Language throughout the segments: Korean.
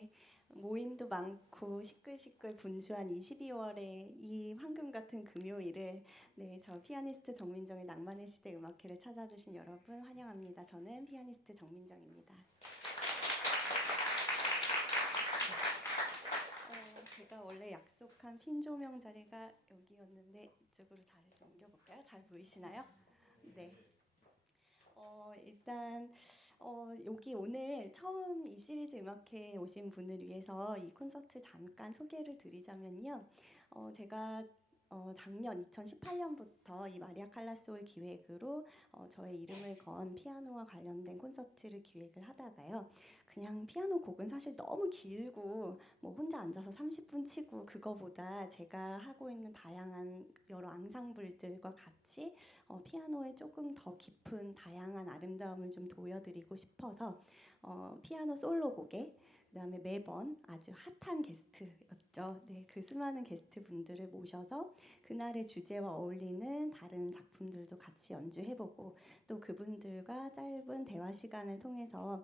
네, 모임도 많고 시끌시끌 분주한 12월에 이 황금 같은 금요일을 저 피아니스트 정민정의 낭만의 시대 음악회를 찾아주신 여러분 환영합니다. 저는 피아니스트 정민정입니다. 제가 원래 약속한 핀 조명 자리가 여기였는데 이쪽으로 자리를 좀 옮겨볼까요? 잘 보이시나요? 네. 일단 여기 오늘 처음 이 시리즈 음악회에 오신 분을 위해서 이 콘서트 잠깐 소개를 드리자면요. 제가 작년 2018년부터 이 마리아 칼라스올 기획으로 저의 이름을 건 피아노와 관련된 콘서트를 기획을 하다가요. 그냥 피아노 곡은 사실 너무 길고 뭐 혼자 앉아서 30분 치고 그거보다 제가 하고 있는 다양한 여러 앙상블들과 같이 피아노에 조금 더 깊은 다양한 아름다움을 좀 보여드리고 싶어서 피아노 솔로곡에 그다음에 매번 아주 핫한 게스트였죠. 네, 그 수많은 게스트 분들을 모셔서 그날의 주제와 어울리는 다른 작품들도 같이 연주해보고 또 그분들과 짧은 대화 시간을 통해서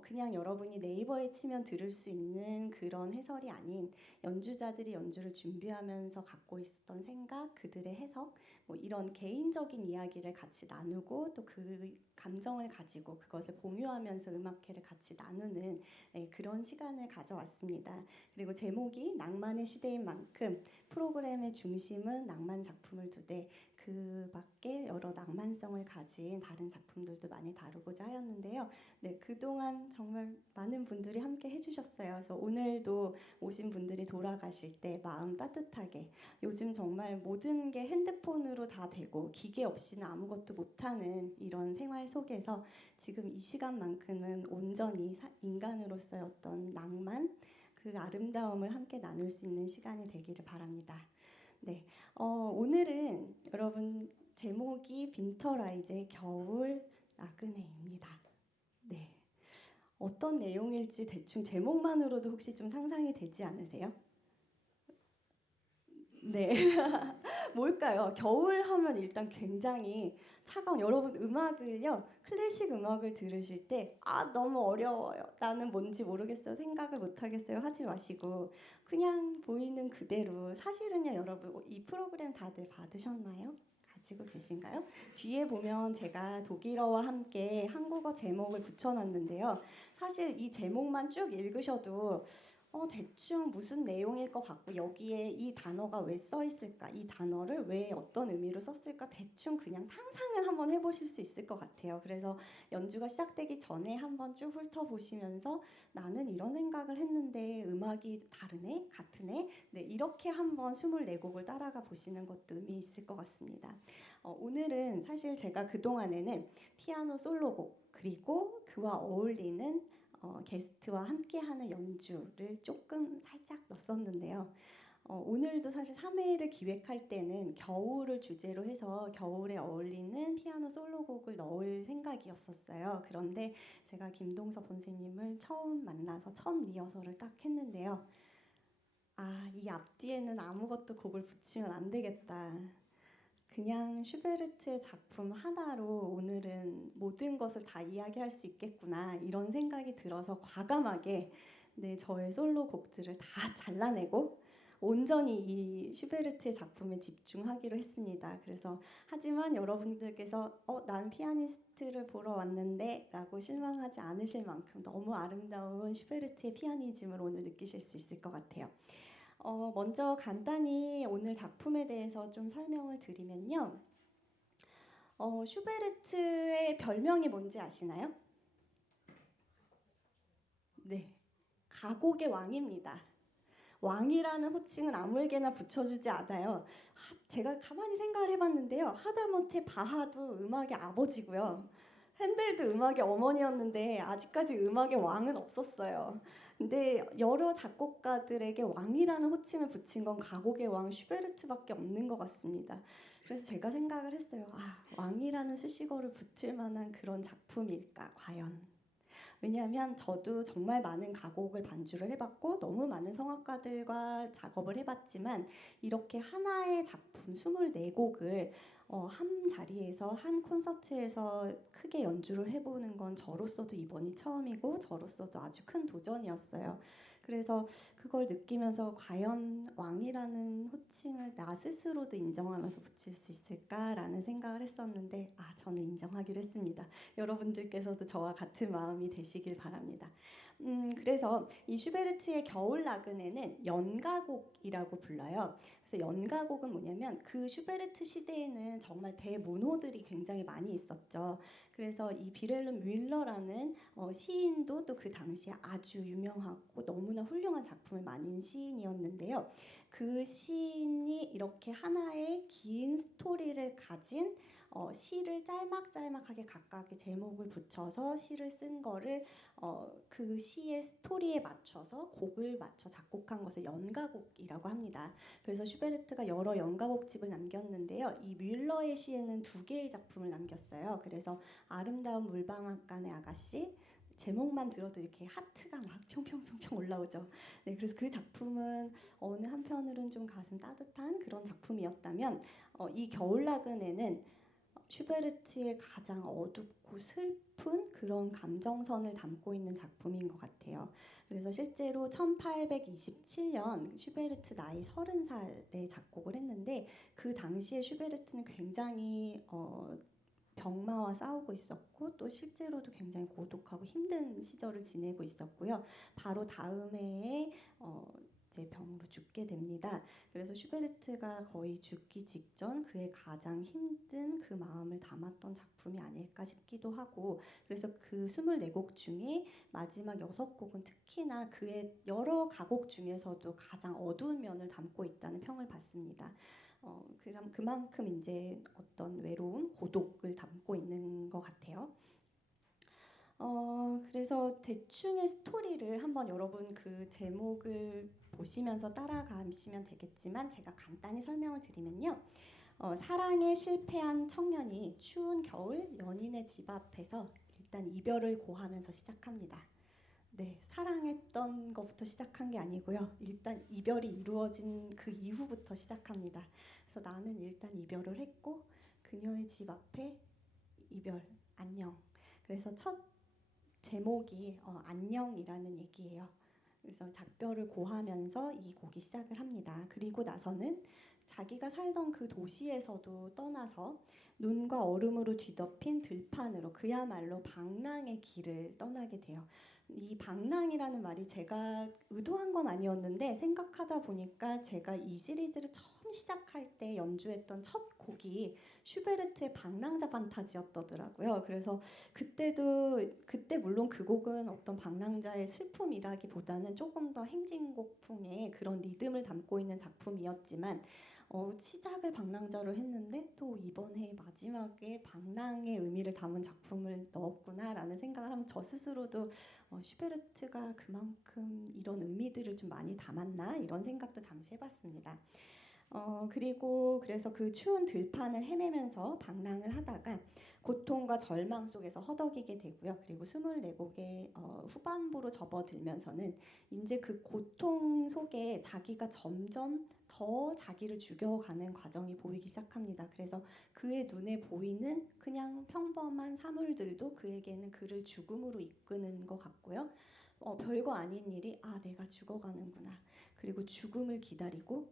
그냥 여러분이 네이버에 치면 들을 수 있는 그런 해설이 아닌 연주자들이 연주를 준비하면서 갖고 있었던 생각, 그들의 해석, 뭐 이런 개인적인 이야기를 같이 나누고 또 그 감정을 가지고 그것을 공유하면서 음악회를 같이 나누는 그런 시간을 가져왔습니다. 그리고 제목이 낭만의 시대인 만큼 프로그램의 중심은 낭만 작품을 두되 그 밖에 여러 낭만성을 가진 다른 작품들도 많이 다루고자 하였는데요. 네, 그동안 정말 많은 분들이 함께 해주셨어요. 그래서 오늘도 오신 분들이 돌아가실 때 마음 따뜻하게 요즘 정말 모든 게 핸드폰으로 다 되고 기계 없이는 아무것도 못하는 이런 생활 속에서 지금 이 시간만큼은 온전히 인간으로서의 어떤 낭만, 그 아름다움을 함께 나눌 수 있는 시간이 되기를 바랍니다. 네, 오늘은 여러분 제목이 빈터라이즈의 겨울 나그네입니다. 네, 어떤 내용일지 대충 제목만으로도 혹시 좀 상상이 되지 않으세요? 네, 뭘까요? 겨울 하면 일단 굉장히 차가운 여러분 음악을요 클래식 음악을 들으실 때 너무 어려워요 나는 뭔지 모르겠어요 생각을 못하겠어요 하지 마시고 그냥 보이는 그대로 사실은요 여러분 이 프로그램 다들 받으셨나요? 가지고 계신가요? 뒤에 보면 제가 독일어와 함께 한국어 제목을 붙여놨는데요 사실 이 제목만 쭉 읽으셔도 대충 무슨 내용일 것 같고 여기에 이 단어가 왜 써 있을까? 이 단어를 왜 어떤 의미로 썼을까? 대충 그냥 상상을 한번 해보실 수 있을 것 같아요. 그래서 연주가 시작되기 전에 한번 쭉 훑어보시면서 나는 이런 생각을 했는데 음악이 다르네? 같으네? 네, 이렇게 한번 24곡을 따라가 보시는 것도 의미 있을 것 같습니다. 오늘은 사실 제가 그동안에는 피아노 솔로곡 그리고 그와 어울리는 게스트와 함께하는 연주를 조금 살짝 넣었었는데요. 오늘도 사실 3회를 기획할 때는 겨울을 주제로 해서 겨울에 어울리는 피아노 솔로곡을 넣을 생각이었었어요. 그런데 제가 김동섭 선생님을 처음 만나서 첫 리허설을 딱 했는데요. 이 앞뒤에는 아무것도 곡을 붙이면 안 되겠다. 그냥 슈베르트의 작품 하나로 오늘은 모든 것을 다 이야기할 수 있겠구나 이런 생각이 들어서 과감하게 저의 솔로 곡들을 다 잘라내고 온전히 이 슈베르트의 작품에 집중하기로 했습니다. 그래서 하지만 여러분들께서 난 피아니스트를 보러 왔는데 라고 실망하지 않으실 만큼 너무 아름다운 슈베르트의 피아니즘을 오늘 느끼실 수 있을 것 같아요. 먼저 간단히 오늘 작품에 대해서 좀 설명을 드리면요. 슈베르트의 별명이 뭔지 아시나요? 네, 가곡의 왕입니다. 왕이라는 호칭은 아무에게나 붙여주지 않아요. 제가 가만히 생각을 해봤는데요. 하다못해 바하도 음악의 아버지고요. 핸델도 음악의 어머니였는데 아직까지 음악의 왕은 없었어요. 근데 여러 작곡가들에게 왕이라는 호칭을 붙인 건 가곡의 왕 슈베르트밖에 없는 것 같습니다. 그래서 제가 생각을 했어요. 왕이라는 수식어를 붙일 만한 그런 작품일까 과연? 왜냐하면 저도 정말 많은 가곡을 반주를 해봤고 너무 많은 성악가들과 작업을 해봤지만 이렇게 하나의 작품 24곡을 한 자리에서 한 콘서트에서 크게 연주를 해보는 건 저로서도 이번이 처음이고 저로서도 아주 큰 도전이었어요. 그래서 그걸 느끼면서 과연 왕이라는 호칭을 나 스스로도 인정하면서 붙일 수 있을까라는 생각을 했었는데 저는 인정하기로 했습니다. 여러분들께서도 저와 같은 마음이 되시길 바랍니다. 그래서 이 슈베르트의 겨울 나그네는 연가곡이라고 불러요. 그래서 연가곡은 뭐냐면 그 슈베르트 시대에는 정말 대문호들이 굉장히 많이 있었죠. 그래서 이 비렐름 뮬러라는 시인도 또 그 당시에 아주 유명하고 너무나 훌륭한 작품을 많은 시인이었는데요. 그 시인이 이렇게 하나의 긴 스토리를 가진 시를 짤막짤막하게 각각의 제목을 붙여서 시를 쓴 거를 그 시의 스토리에 맞춰서 곡을 맞춰 작곡한 것을 연가곡이라고 합니다. 그래서 슈베르트가 여러 연가곡집을 남겼는데요. 이 뮬러의 시에는 2개의 작품을 남겼어요. 그래서 아름다운 물방앗간의 아가씨, 제목만 들어도 이렇게 하트가 막 평평평평 올라오죠. 네, 그래서 그 작품은 어느 한편으로는 좀 가슴 따뜻한 그런 작품이었다면 이 겨울 나그네는 슈베르트의 가장 어둡고 슬픈 그런 감정선을 담고 있는 작품인 것 같아요. 그래서 실제로 1827년 슈베르트 나이 30살에 작곡을 했는데 그 당시에 슈베르트는 굉장히 병마와 싸우고 있었고 또 실제로도 굉장히 고독하고 힘든 시절을 지내고 있었고요. 바로 다음 해에 이제 병으로 죽게 됩니다. 그래서 슈베르트가 거의 죽기 직전 그의 가장 힘든 그 마음을 담았던 작품이 아닐까 싶기도 하고, 그래서 그 24곡 중에 마지막 6곡은 특히나 그의 여러 가곡 중에서도 가장 어두운 면을 담고 있다는 평을 받습니다. 그만큼 이제 어떤 외로움, 고독을 담고 있는 것 같아요. 그래서 대충의 스토리를 한번 여러분 그 제목을 보시면서 따라가시면 되겠지만 제가 간단히 설명을 드리면요. 사랑에 실패한 청년이 추운 겨울 연인의 집 앞에서 일단 이별을 고하면서 시작합니다. 네, 사랑했던 것부터 시작한 게 아니고요. 일단 이별이 이루어진 그 이후부터 시작합니다. 그래서 나는 일단 이별을 했고 그녀의 집 앞에 이별, 안녕. 그래서 첫 제목이 안녕이라는 얘기예요. 그래서 작별을 고하면서 이 곡이 시작을 합니다. 그리고 나서는 자기가 살던 그 도시에서도 떠나서 눈과 얼음으로 뒤덮인 들판으로 그야말로 방랑의 길을 떠나게 돼요. 이 방랑이라는 말이 제가 의도한 건 아니었는데 생각하다 보니까 제가 이 시리즈를 처음 시작할 때 연주했던 첫 곡이 슈베르트의 방랑자 판타지였더라고요. 그래서 그때 물론 그 곡은 어떤 방랑자의 슬픔이라기보다는 조금 더 행진곡풍의 그런 리듬을 담고 있는 작품이었지만 시작을 방랑자로 했는데 또 이번 해 마지막에 방랑의 의미를 담은 작품을 넣었구나라는 생각을 하면서 저 스스로도 슈베르트가 그만큼 이런 의미들을 좀 많이 담았나 이런 생각도 잠시 해봤습니다. 그리고 그래서 그 추운 들판을 헤매면서 방랑을 하다가 고통과 절망 속에서 허덕이게 되고요. 그리고 24곡의 후반부로 접어들면서는 이제 그 고통 속에 자기가 점점 더 자기를 죽여가는 과정이 보이기 시작합니다. 그래서 그의 눈에 보이는 그냥 평범한 사물들도 그에게는 그를 죽음으로 이끄는 것 같고요. 별거 아닌 일이 내가 죽어가는구나. 그리고 죽음을 기다리고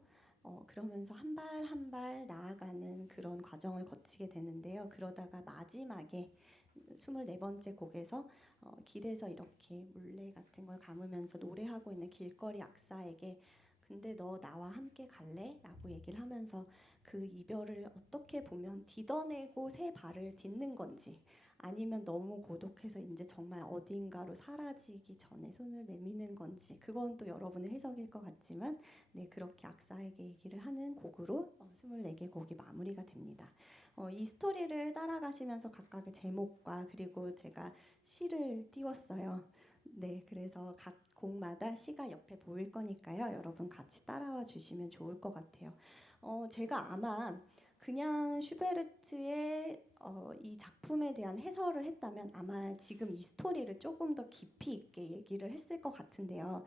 그러면서 한 발 한 발 나아가는 그런 과정을 거치게 되는데요. 그러다가 마지막에 24번째 곡에서 길에서 이렇게 물레 같은 걸 감으면서 노래하고 있는 길거리 악사에게 근데 너 나와 함께 갈래? 라고 얘기를 하면서 그 이별을 어떻게 보면 디뎌내고 새 발을 딛는 건지 아니면 너무 고독해서 이제 정말 어딘가로 사라지기 전에 손을 내미는 건지 그건 또 여러분의 해석일 것 같지만 네, 그렇게 악사에게 얘기를 하는 곡으로 24개 곡이 마무리가 됩니다. 이 스토리를 따라가시면서 각각의 제목과 그리고 제가 시를 띄웠어요. 네, 그래서 각 곡마다 시가 옆에 보일 거니까요. 여러분 같이 따라와 주시면 좋을 것 같아요. 제가 아마 그냥 슈베르트의 이 작품에 대한 해설을 했다면 아마 지금 이 스토리를 조금 더 깊이 있게 얘기를 했을 것 같은데요.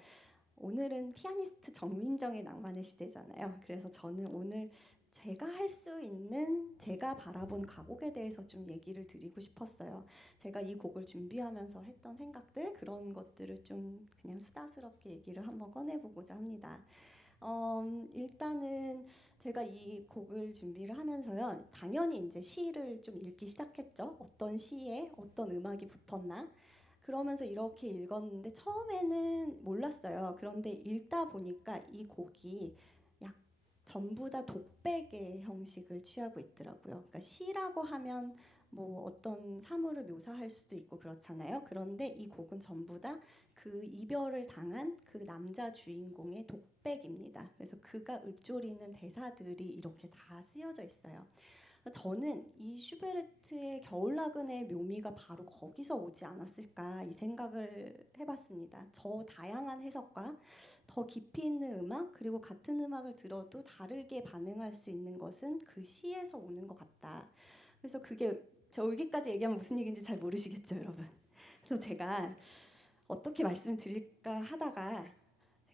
오늘은 피아니스트 정민정의 낭만의 시대잖아요. 그래서 저는 오늘 제가 할 수 있는 제가 바라본 가곡에 대해서 좀 얘기를 드리고 싶었어요. 제가 이 곡을 준비하면서 했던 생각들 그런 것들을 좀 그냥 수다스럽게 얘기를 한번 꺼내보고자 합니다. 일단은 제가 이 곡을 준비를 하면서요. 당연히 이제 시를 좀 읽기 시작했죠. 어떤 시에 어떤 음악이 붙었나. 그러면서 이렇게 읽었는데 처음에는 몰랐어요. 그런데 읽다 보니까 이 곡이 약 전부 다 독백의 형식을 취하고 있더라고요. 그러니까 시라고 하면 뭐 어떤 사물을 묘사할 수도 있고 그렇잖아요. 그런데 이 곡은 전부 다 그 이별을 당한 그 남자 주인공의 독백입니다. 그래서 그가 읊조리는 대사들이 이렇게 다 쓰여져 있어요. 저는 이 슈베르트의 겨울나그네의 묘미가 바로 거기서 오지 않았을까 이 생각을 해봤습니다. 저 다양한 해석과 더 깊이 있는 음악 그리고 같은 음악을 들어도 다르게 반응할 수 있는 것은 그 시에서 오는 것 같다. 그래서 그게 저 여기까지 얘기하면 무슨 얘기인지 잘 모르시겠죠, 여러분. 그래서 제가 어떻게 말씀드릴까 하다가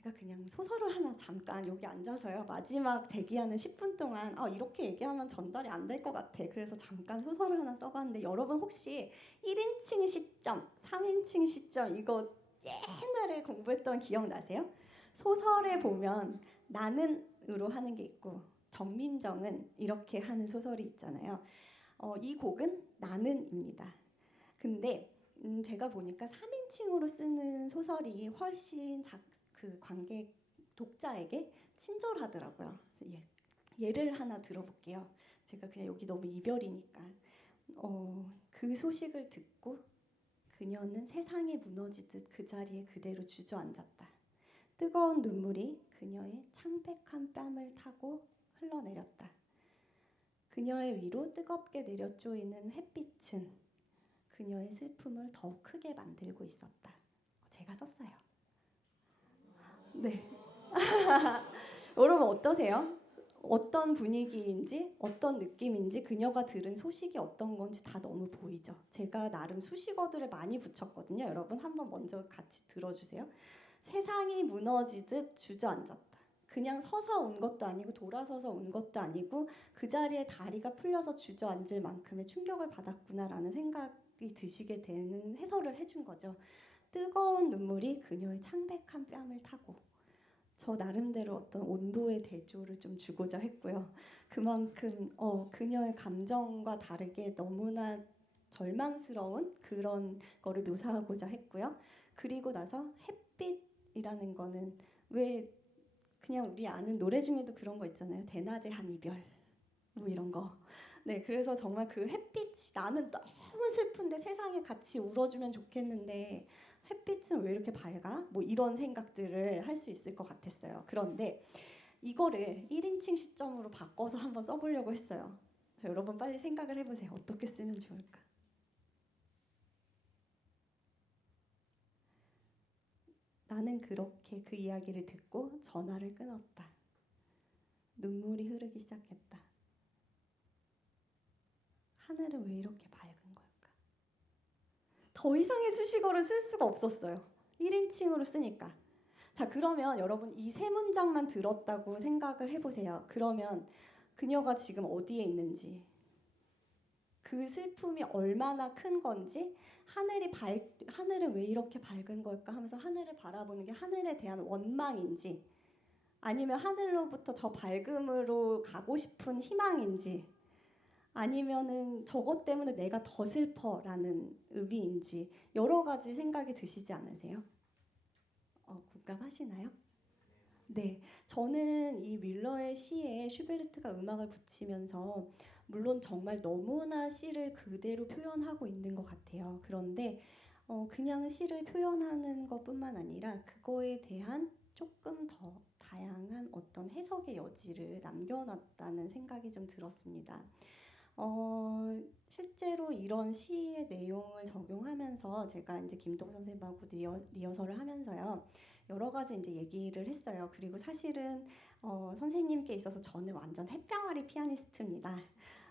제가 그냥 소설을 하나 잠깐 여기 앉아서요. 마지막 대기하는 10분 동안 이렇게 얘기하면 전달이 안 될 것 같아. 그래서 잠깐 소설을 하나 써봤는데 여러분 혹시 1인칭 시점, 3인칭 시점 이거 옛날에 공부했던 기억 나세요? 소설에 보면 나는으로 하는 게 있고 정민정은 이렇게 하는 소설이 있잖아요. 이 곡은 나는입니다. 근데 제가 보니까 3인칭으로 쓰는 소설이 훨씬 그 관객 독자에게 친절하더라고요. 그래서 예를 하나 들어볼게요. 제가 그냥 여기 너무 이별이니까 그 소식을 듣고 그녀는 세상이 무너지듯 그 자리에 그대로 주저앉았다. 뜨거운 눈물이 그녀의 창백한 뺨을 타고 흘러내렸다. 그녀의 위로 뜨겁게 내려쪼이는 햇빛은 그녀의 슬픔을 더 크게 만들고 있었다. 제가 썼어요. 네. 여러분 어떠세요? 어떤 분위기인지 어떤 느낌인지 그녀가 들은 소식이 어떤 건지 다 너무 보이죠. 제가 나름 수식어들을 많이 붙였거든요. 여러분 한번 먼저 같이 들어주세요. 세상이 무너지듯 주저앉았다. 그냥 서서 온 것도 아니고 돌아서서 온 것도 아니고 그 자리에 다리가 풀려서 주저앉을 만큼의 충격을 받았구나라는 생각이 드시게 되는 해설을 해준 거죠. 뜨거운 눈물이 그녀의 창백한 뺨을 타고 저 나름대로 어떤 온도의 대조를 좀 주고자 했고요. 그만큼 그녀의 감정과 다르게 너무나 절망스러운 그런 거를 묘사하고자 했고요. 그리고 나서 햇빛이라는 거는 왜 그냥 우리 아는 노래 중에도 그런 거 있잖아요. 대낮에 한 이별 뭐 이런 거. 네, 그래서 정말 그 햇빛이 나는 너무 슬픈데 세상에 같이 울어주면 좋겠는데 햇빛은 왜 이렇게 밝아? 뭐 이런 생각들을 할 수 있을 것 같았어요. 그런데 이거를 1인칭 시점으로 바꿔서 한번 써보려고 했어요. 여러분 빨리 생각을 해보세요. 어떻게 쓰면 좋을까? 나는 그렇게 그 이야기를 듣고 전화를 끊었다. 눈물이 흐르기 시작했다. 하늘은 왜 이렇게 밝은 걸까? 더 이상의 수식어를 쓸 수가 없었어요. 1인칭으로 쓰니까. 자, 그러면 여러분 이 세 문장만 들었다고 생각을 해보세요. 그러면 그녀가 지금 어디에 있는지, 그 슬픔이 얼마나 큰 건지, 하늘은 왜 이렇게 밝은 걸까 하면서 하늘을 바라보는 게 하늘에 대한 원망인지, 아니면 하늘로부터 저 밝음으로 가고 싶은 희망인지, 아니면은 저것 때문에 내가 더 슬퍼라는 의미인지 여러 가지 생각이 드시지 않으세요? 공감하시나요? 네, 저는 이 윌러의 시에 슈베르트가 음악을 붙이면서 물론 정말 너무나 시를 그대로 표현하고 있는 것 같아요. 그런데 그냥 시를 표현하는 것뿐만 아니라 그거에 대한 조금 더 다양한 어떤 해석의 여지를 남겨놨다는 생각이 좀 들었습니다. 실제로 이런 시의 내용을 적용하면서 제가 이제 김동 선생님하고 리허설을 하면서요. 여러 가지 이제 얘기를 했어요. 그리고 사실은 선생님께 있어서 저는 완전 햇병아리 피아니스트입니다.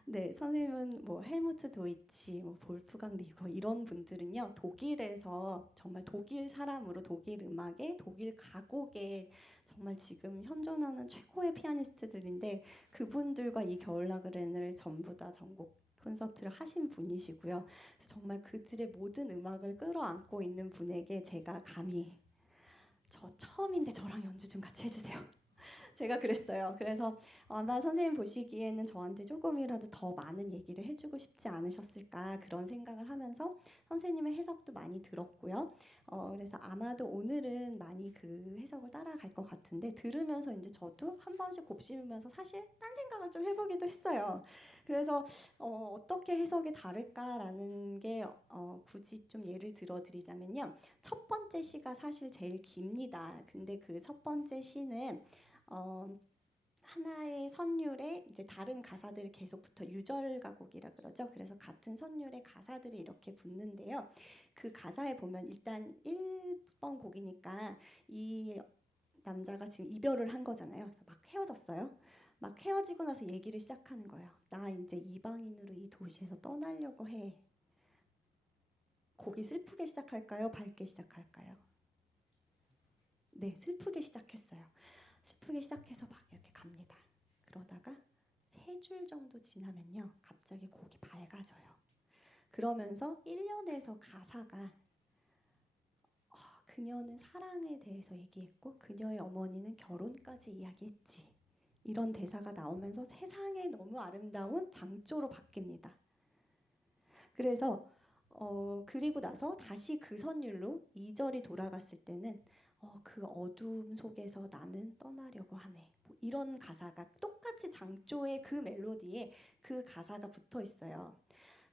네, 선생님은 뭐 헬무트 도이치, 뭐 볼프강 리거 이런 분들은요 독일에서 정말 독일 사람으로 독일 음악에 독일 가곡에 정말 지금 현존하는 최고의 피아니스트들인데 그분들과 이 겨울나그네를 전부 다 전곡 콘서트를 하신 분이시고요. 그래서 정말 그들의 모든 음악을 끌어안고 있는 분에게 제가 감히 저 처음인데 저랑 연주 좀 같이 해주세요. 제가 그랬어요. 그래서 아마 선생님 보시기에는 저한테 조금이라도 더 많은 얘기를 해주고 싶지 않으셨을까 그런 생각을 하면서 선생님의 해석도 많이 들었고요. 그래서 아마도 오늘은 많이 그 해석을 따라갈 것 같은데 들으면서 이제 저도 한 번씩 곱씹으면서 사실 딴 생각을 좀 해보기도 했어요. 그래서 어떻게 해석이 다를까라는 게 굳이 좀 예를 들어드리자면요. 첫 번째 시가 사실 제일 깁니다. 근데 그 첫 번째 시는 하나의 선율에 이제 다른 가사들이 계속 붙어 유절 가곡이라 그러죠. 그래서 같은 선율의 가사들이 이렇게 붙는데요. 그 가사에 보면 일단 1번 곡이니까 이 남자가 지금 이별을 한 거잖아요. 그래서 막 헤어졌어요. 막 헤어지고 나서 얘기를 시작하는 거예요. 나 이제 이방인으로 이 도시에서 떠나려고 해. 곡이 슬프게 시작할까요? 밝게 시작할까요? 네, 슬프게 시작했어요. 슬프게 시작해서 막 이렇게 갑니다. 그러다가 3줄 정도 지나면요. 갑자기 곡이 밝아져요. 그러면서 1년에서 가사가 그녀는 사랑에 대해서 얘기했고 그녀의 어머니는 결혼까지 이야기했지. 이런 대사가 나오면서 세상에 너무 아름다운 장조로 바뀝니다. 그래서 그리고 나서 다시 그 선율로 2절이 돌아갔을 때는 그 어두움 속에서 나는 떠나려고 하네. 뭐 이런 가사가 똑같이 장조의 그 멜로디에 그 가사가 붙어 있어요.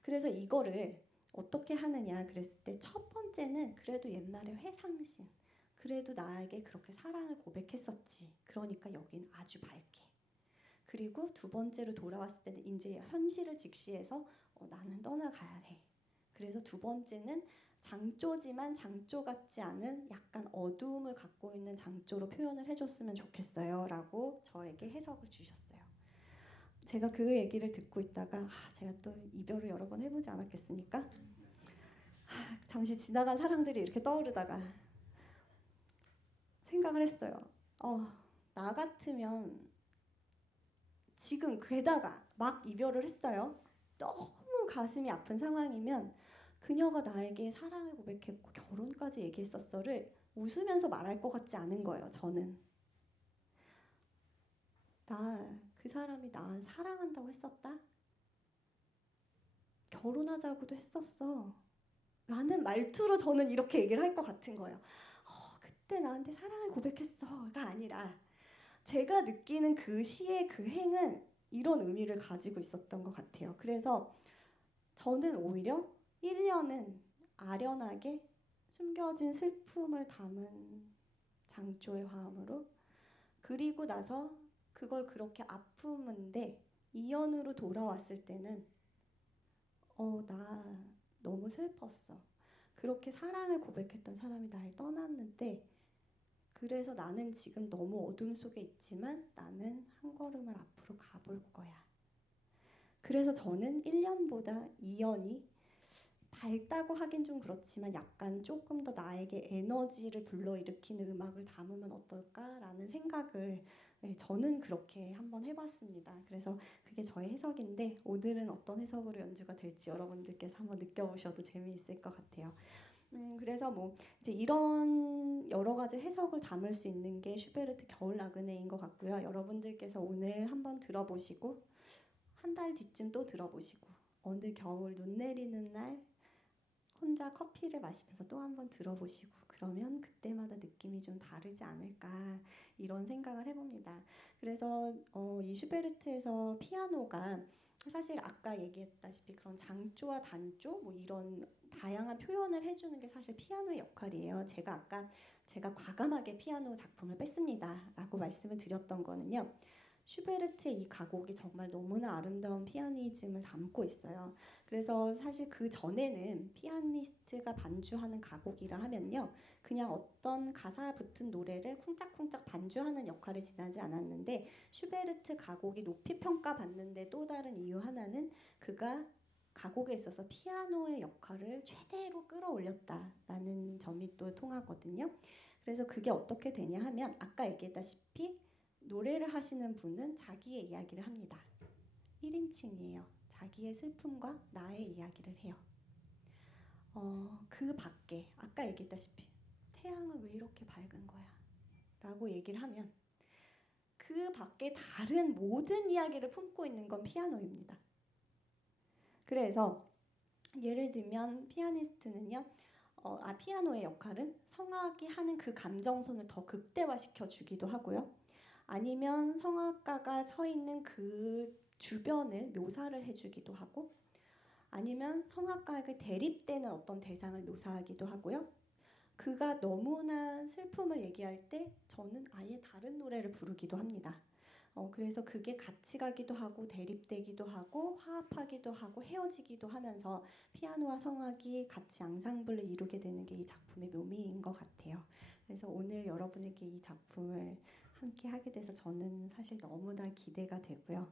그래서 이거를 어떻게 하느냐 그랬을 때 첫 번째는 그래도 옛날에 회상신. 그래도 나에게 그렇게 사랑을 고백했었지. 그러니까 여긴 아주 밝게. 그리고 두 번째로 돌아왔을 때는 이제 현실을 직시해서 나는 떠나가야 해. 그래서 두 번째는 장조지만 장조 같지 않은 약간 어두움을 갖고 있는 장조로 표현을 해줬으면 좋겠어요 라고 저에게 해석을 주셨어요. 제가 그 얘기를 듣고 있다가 제가 또 이별을 여러 번 해보지 않았겠습니까? 잠시 지나간 사랑들이 이렇게 떠오르다가 생각을 했어요. 나 같으면 지금 게다가 막 이별을 했어요. 너무 가슴이 아픈 상황이면 그녀가 나에게 사랑을 고백했고 결혼까지 얘기했었어를 웃으면서 말할 것 같지 않은 거예요. 저는 그 사람이 나 사랑한다고 했었다? 결혼하자고도 했었어 라는 말투로 저는 이렇게 얘기를 할 것 같은 거예요. 그때 나한테 사랑을 고백했어가 아니라 제가 느끼는 그 시의 그 행은 이런 의미를 가지고 있었던 것 같아요. 그래서 저는 오히려 1년은 아련하게 숨겨진 슬픔을 담은 장조의 화음으로 그리고 나서 그걸 그렇게 아픔인데 이연으로 돌아왔을 때는 나 너무 슬펐어. 그렇게 사랑을 고백했던 사람이 날 떠났는데 그래서 나는 지금 너무 어둠 속에 있지만 나는 한 걸음을 앞으로 가볼 거야. 그래서 저는 1년보다 2년이 밝다고 하긴 좀 그렇지만 약간 조금 더 나에게 에너지를 불러일으키는 음악을 담으면 어떨까라는 생각을 저는 그렇게 한번 해봤습니다. 그래서 그게 저의 해석인데 오늘은 어떤 해석으로 연주가 될지 여러분들께서 한번 느껴보셔도 재미있을 것 같아요. 그래서 뭐 이제 이런 여러 가지 해석을 담을 수 있는 게 슈베르트 겨울 나그네인 것 같고요. 여러분들께서 오늘 한번 들어보시고 한 달 뒤쯤 또 들어보시고 어느 겨울 눈 내리는 날 혼자 커피를 마시면서 또 한번 들어보시고 그러면 그때마다 느낌이 좀 다르지 않을까 이런 생각을 해봅니다. 그래서 이 슈베르트에서 피아노가 사실 아까 얘기했다시피 그런 장조와 단조 뭐 이런 다양한 표현을 해주는 게 사실 피아노의 역할이에요. 제가 과감하게 피아노 작품을 뺐습니다 라고 말씀을 드렸던 거는요. 슈베르트의 이 가곡이 정말 너무나 아름다운 피아니즘을 담고 있어요. 그래서 사실 그 전에는 피아니스트가 반주하는 가곡이라 하면요. 그냥 어떤 가사 붙은 노래를 쿵짝쿵짝 반주하는 역할을 지나지 않았는데 슈베르트 가곡이 높이 평가받는데 또 다른 이유 하나는 그가 가곡에 있어서 피아노의 역할을 최대로 끌어올렸다라는 점이 또 통하거든요. 그래서 그게 어떻게 되냐 하면 아까 얘기했다시피 노래를 하시는 분은 자기의 이야기를 합니다. 1인칭이에요. 자기의 슬픔과 나의 이야기를 해요. 그 밖에 아까 얘기했다시피 태양은 왜 이렇게 밝은 거야? 라고 얘기를 하면 그 밖에 다른 모든 이야기를 품고 있는 건 피아노입니다. 그래서 예를 들면 피아니스트는요. 피아노의 역할은 성악이 하는 그 감정선을 더 극대화시켜 주기도 하고요. 아니면 성악가가 서 있는 그 주변을 묘사를 해주기도 하고, 아니면 성악가에게 대립되는 어떤 대상을 묘사하기도 하고요. 그가 너무나 슬픔을 얘기할 때 저는 아예 다른 노래를 부르기도 합니다. 그래서 그게 같이 가기도 하고 대립되기도 하고 화합하기도 하고 헤어지기도 하면서 피아노와 성악이 같이 앙상블을 이루게 되는 게 이 작품의 묘미인 것 같아요. 그래서 오늘 여러분에게 이 작품을 함께 하게 돼서 저는 사실 너무나 기대가 되고요.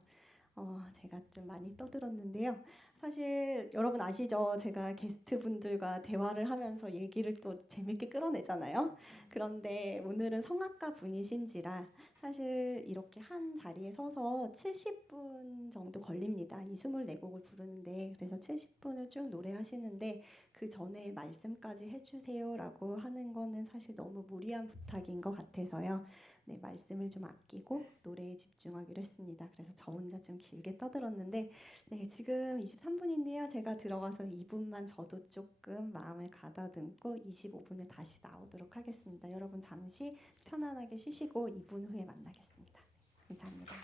제가 좀 많이 떠들었는데요. 사실 여러분 아시죠? 제가 게스트분들과 대화를 하면서 얘기를 또 재밌게 끌어내잖아요. 그런데 오늘은 성악가 분이신지라 사실 이렇게 한 자리에 서서 70분 정도 걸립니다. 이 24곡을 부르는데 그래서 70분을 쭉 노래하시는데 그 전에 말씀까지 해주세요라고 하는 거는 사실 너무 무리한 부탁인 것 같아서요. 네, 말씀을 좀 아끼고 노래에 집중하기로 했습니다. 그래서 저 혼자 좀 길게 떠들었는데 네, 지금 23분인데요. 제가 들어가서 2분만 저도 조금 마음을 가다듬고 25분에 다시 나오도록 하겠습니다. 여러분 잠시 편안하게 쉬시고 2분 후에 만나겠습니다. 감사합니다.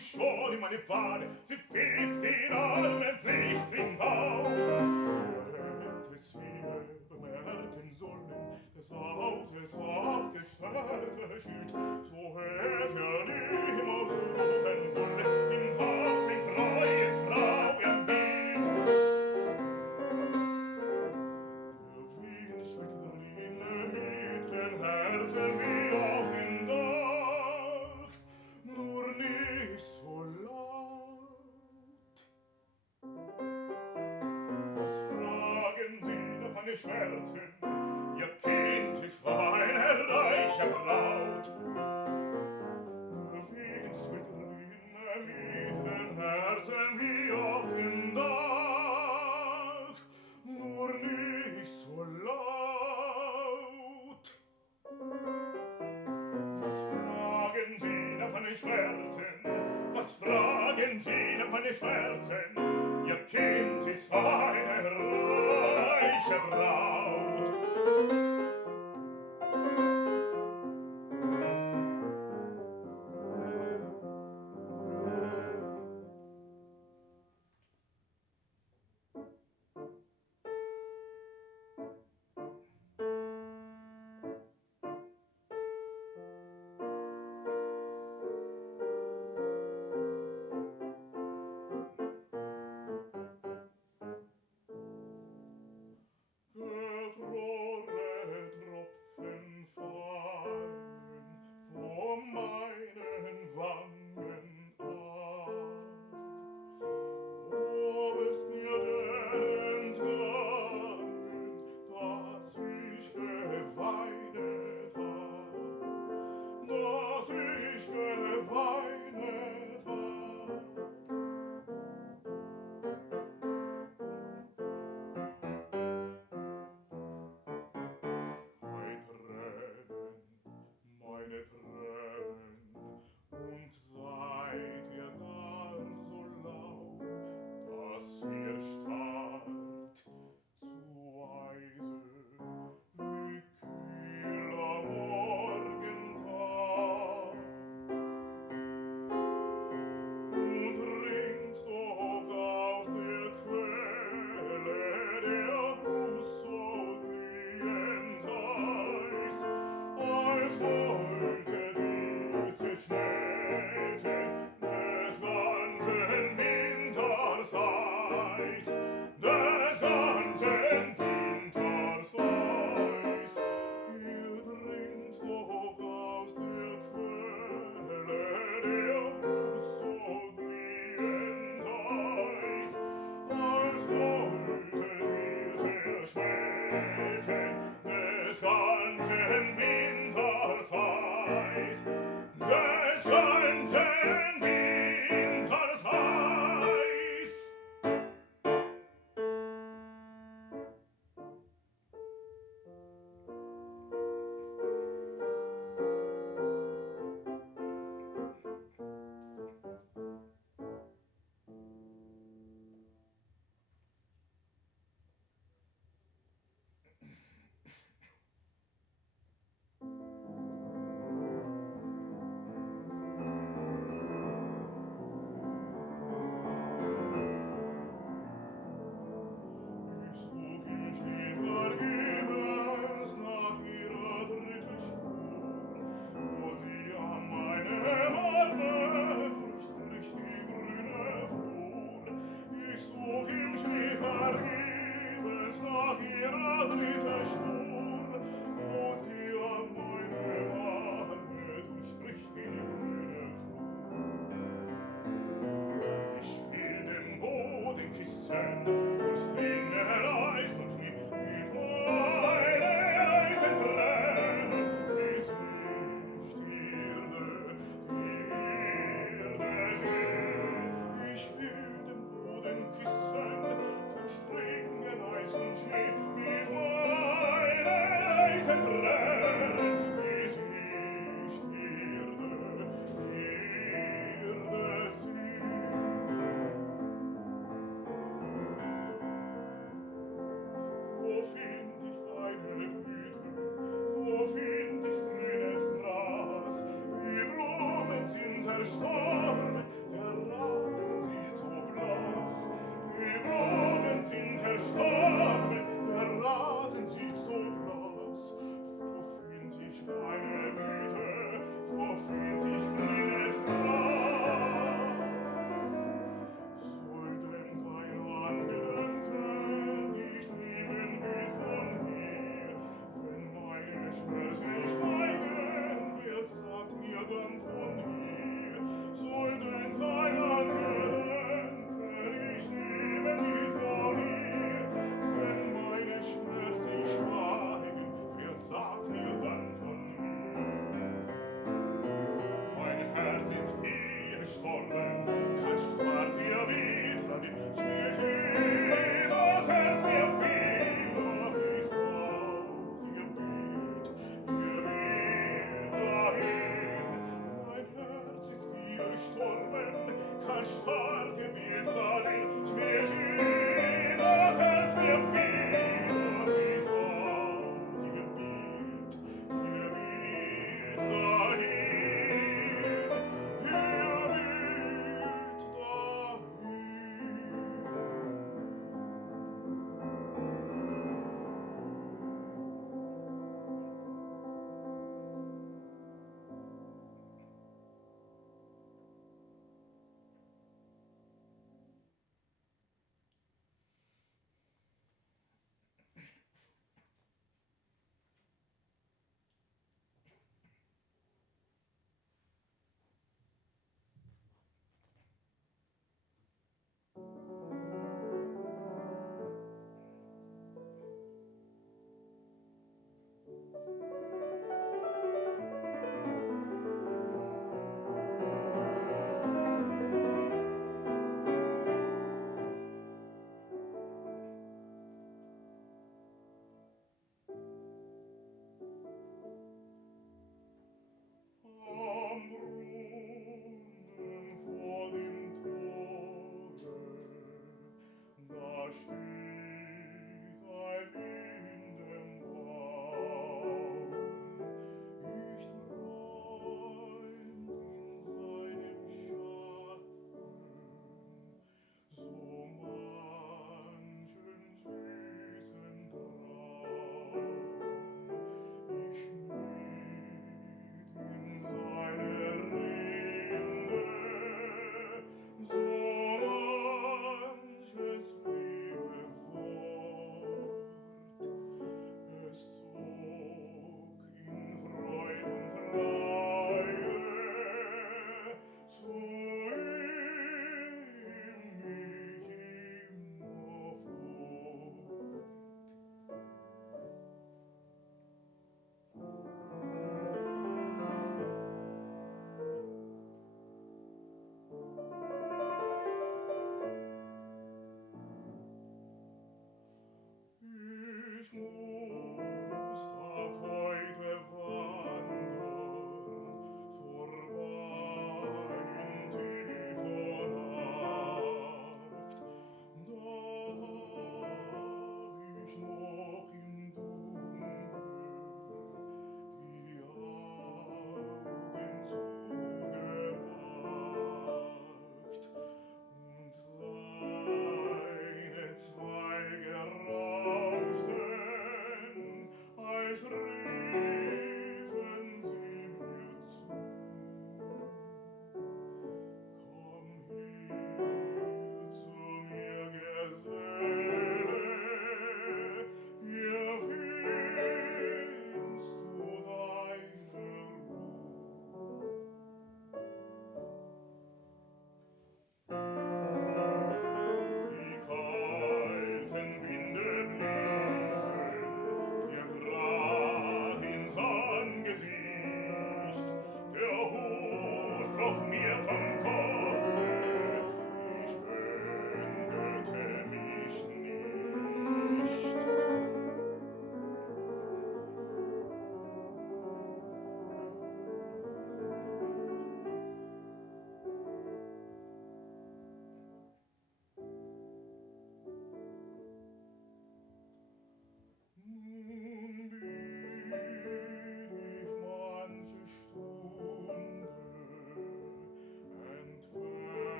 Schon in meine Fahne, sie pfifft in allen Pflicht hinaus. Hätte sie bemerken sollen, des Hauses aufgestellte Schild, so hätte niemand suchen wollen, im Haus ein treues Frauenbild. Der Wind spielt drinnen mit den Herzen wie auf den Dach, nur nicht so laut. Was fragen Sie nach meine Schwärzen? Ihr Kind ist eine reiche Braut. Der Wind spielt drinnen mit den Herzen wie auf dem Dach, nur nicht so laut. Was fragen Sie nach meine Schwärzen? Was fragen Sie nach meine Schwärzen? Ihr Kind ist eine reiche Braut. Gefrorene Tropfen fallen von meinen Wangen ab. Ob es mir deren Tagen, dass ich geweinet hab, dass ich geweinet hab. Meine Tränen, und seid ihr gar so lau, dass ihr starrt zu Eise wie kühler Morgentau, und ringt doch aus der Quelle der Brust so glühend heiß, als wollte die Winterseis, des ganzen Winterseis. Ihr trinkt doch aus der Quelle der Ruß und glühend Eis, als wollte ihr schmecken des ganzen Winterseis, des ganzen Winterseis. Ich such im Schnee vergebens nach ihrer dritten Spur, wo sie an meinem Arme durchstrich die grüne Flur. Ich such im Schnee vergebens nach ihrer dritten Spur, wo sie an meinem Arme durchstrich die grüne Flur. Ich will den Boden küssen, durchdringen Eis und Schnee, mit meinen leisen Tränen, bis nicht die Erde sehen. Ich will den Boden küssen, durchdringen Eis und Schnee, mit meinen leisen Tränen, bis nicht die Erde sehen. Wo find ich eine Blüte? Wo find ich grünes Gras? Die Blumen sind erstorben, der Rasen sieht so blass. Die Blumen sind erstorben, der Rasen sieht so blass. Wo find ich eine Blüte? Wo find ich grünes Gras? Soll denn kein Angedenken nicht nehmen mit von mir, wenn meine Schmerzen schweigen, wer sagt mir dann von mir? Soll denn kein Angedenken nicht nehmen mit von mir, wenn meine Schmerzen schweigen, wer sagt mir dann von mir? Mein Herz ist wie gestorben, kein Start ihr wieder, schmiert ihr das Herz mir wieder, ist auch ihr Bild dahin. Mein Herz ist wie gestorben, kein Start ihr Bild darin, schmiert ihr das Herz mir wieder, ist auch ihr Bild dahin.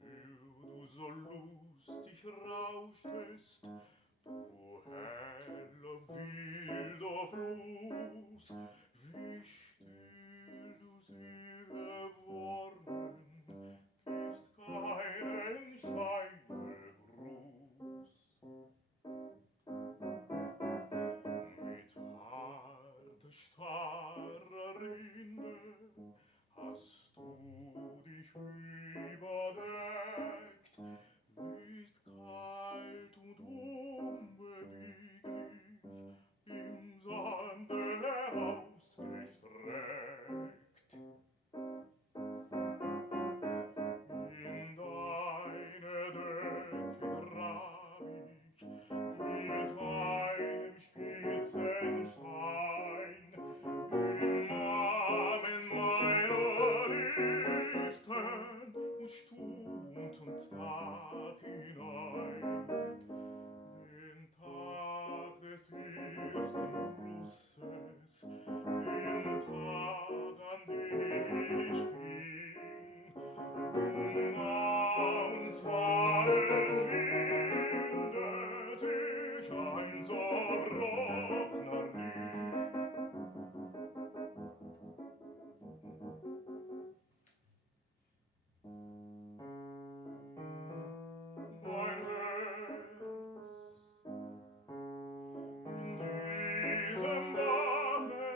Du so lustig rauschtest, du heller wilder Fluss, wie still du sie geworden, gibst keinen Scheidegruß. Mit harter, starrer Rinne hast du dich überdeckt, bist kalt und unbeweglich im Sande ausgestreckt. In deine Decke grab ich mit einem Spitzenstein den Namen meiner Liebsten und Stund und Tag hinein. Den Tag des ersten Grusses, den Tag, an dem ich ging, uns allen windet sich ein zerbrochener Ring. Mein Herz in diesem Bache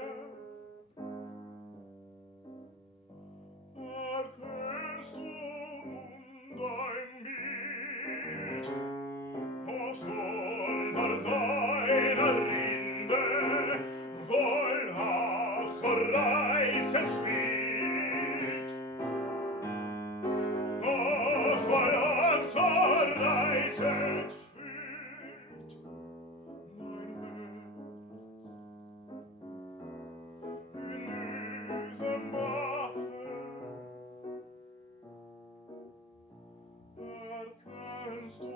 erkennst du nun dein Bild, auf unter seiner Rinde voll auszureißen schwillt, voll auszureißen schwillt, mein Herz in diesem Bache. Erkennst du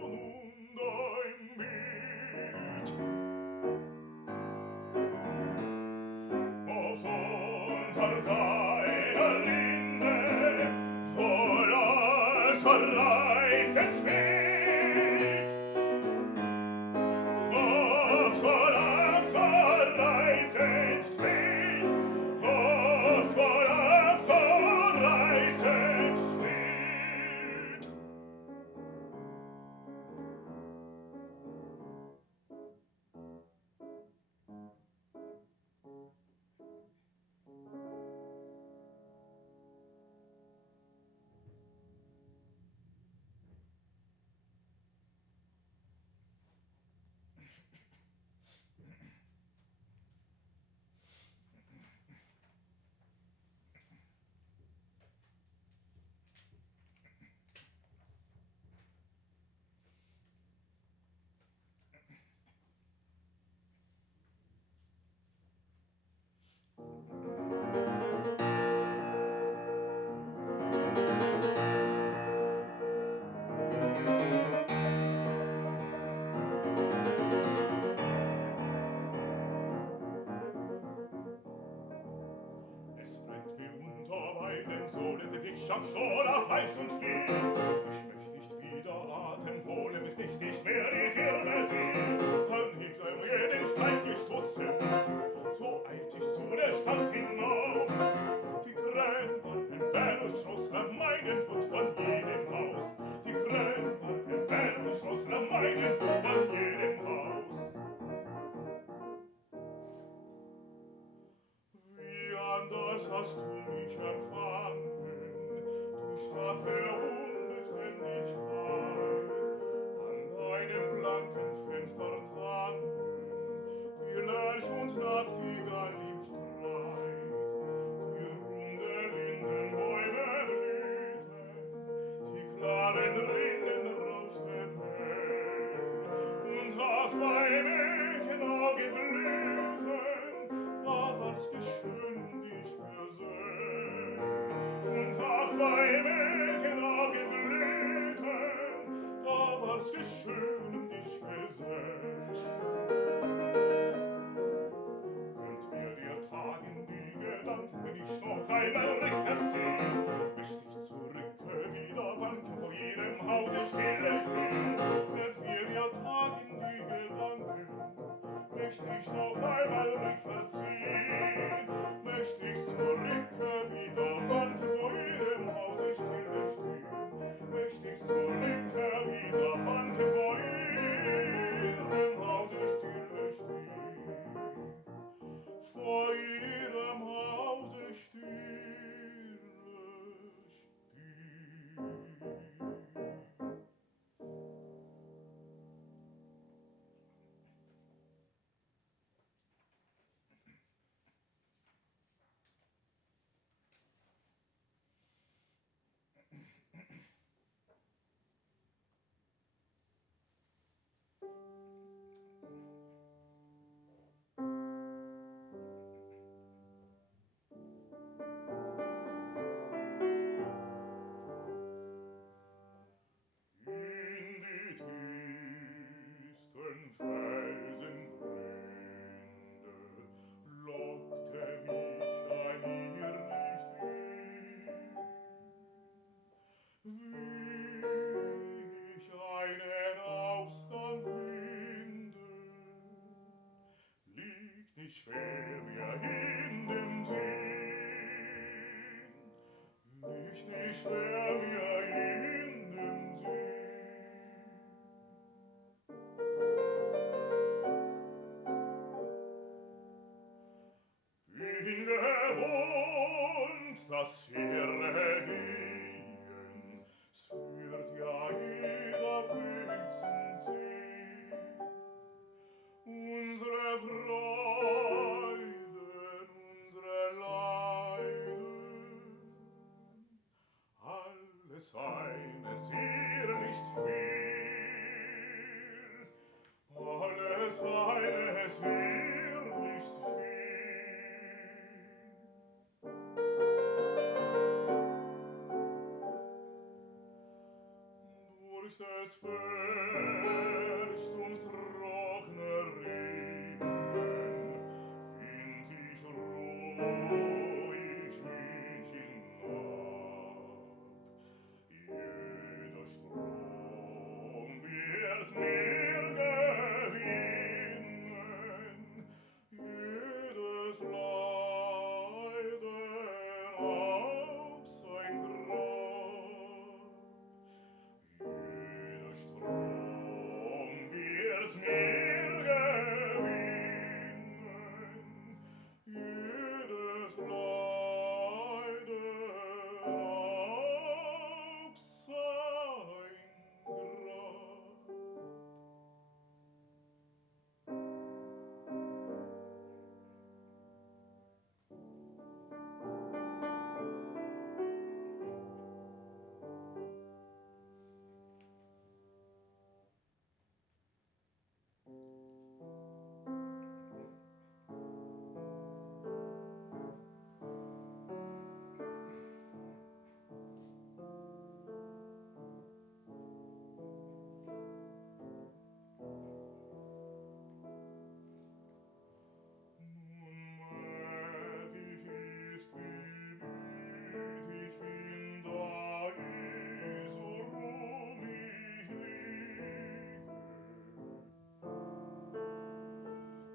nun dein Bild, auf unter seiner Rinde voll ausreißen schwillt, voll ausreißen schwillt, voll ausreißen schwillt. Es brennt mir unter beiden Sohlen, denn ich schau schon auf Eis und Schnee. Ich möcht nicht wieder Atem holen, bis nicht mehr die Türme seh. An hinterm jeden Stein gestoßen, so eilt ich zu der Stadt hinauf. Die Krähen warfen Bell und Schloss nach meinen Hut von jedem Haus. Die Krähen warfen Bell und Schloss nach meinen Hut von jedem Haus. Wie anders hast du mich empfangen, du Stadt der Unbeständigkeit. An deinem blanken Fenster sangen die Lerch und Nachtigall im Streit. Die runden Lindenbäume blühten, die klaren Rinden rauschten hell. Und als bei Mädchenaugen blühten, da war's geschön dich gesehen. Und als bei Mädchenaugen blühten, da war's geschön dich gesehen. einmal rückverziehen. Möcht ich zurücke wieder, wanken vor jedem Hause stille stehen, wird mir der Tag in die Gedanken, möcht ich noch einmal rückverziehen. Möcht ich zurücke wieder, wanken vor jedem Hause stille stehen, möcht ich zurücke wieder, wanken vor jedem Hause stille stehen, vor jedem Hause stille stehen. In die tiefsten Felsengründe lockte mich ein Irrlicht hin, wie ich einen Ausgang finde, liegt nicht schwer mir in dem Sinn, liegt nicht schwer mir in dem Sinn. Bin gewohnt, das hehre Gehen, es führt ja jeder Weg zum Ziel. Unsere Freuden, unsere Leiden, alles eines ihr nicht viel, alles eines ihr nicht viel. Durch des Verstumms trockne Reben find ich ruhig mich hinab. Jeder Strom wird's mir gewinnen, jedes Leiden auch sein Grab. Jeder Strom wird's mir gewinnen, jedes Leiden auch sein Grab. Nun merk ich ist, wie müd ich bin, da ich so ruhig liege.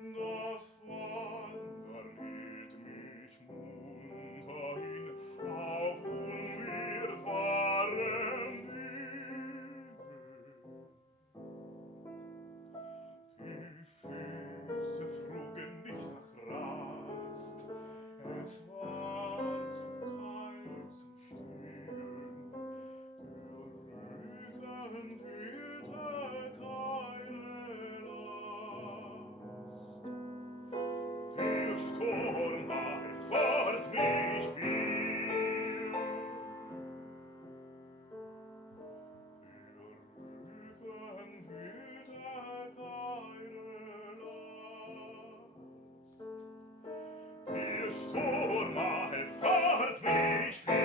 Das Wandern hielt mich munter hin auf unwirtbarem Wege. Die Füße frugen nicht nach Rast, es war zu kalt zum Stehen, der Rücken fühlte keine Last. Der Sturm nahe fort mich fiel, der Rücken fühlte keine Last. Der Sturm nahe fort mich fiel.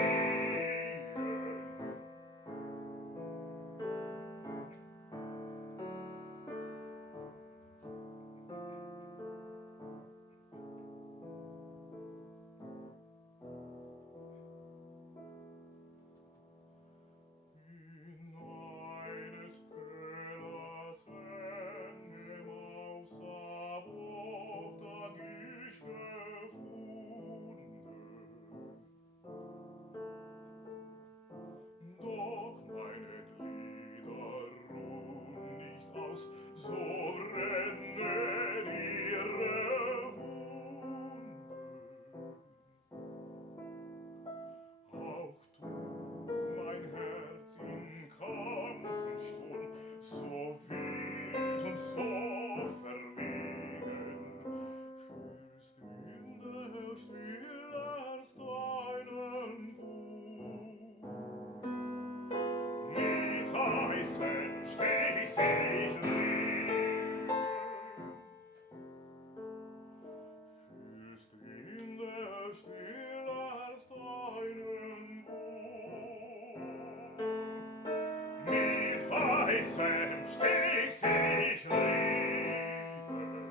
diesem Steg seh ich Regen.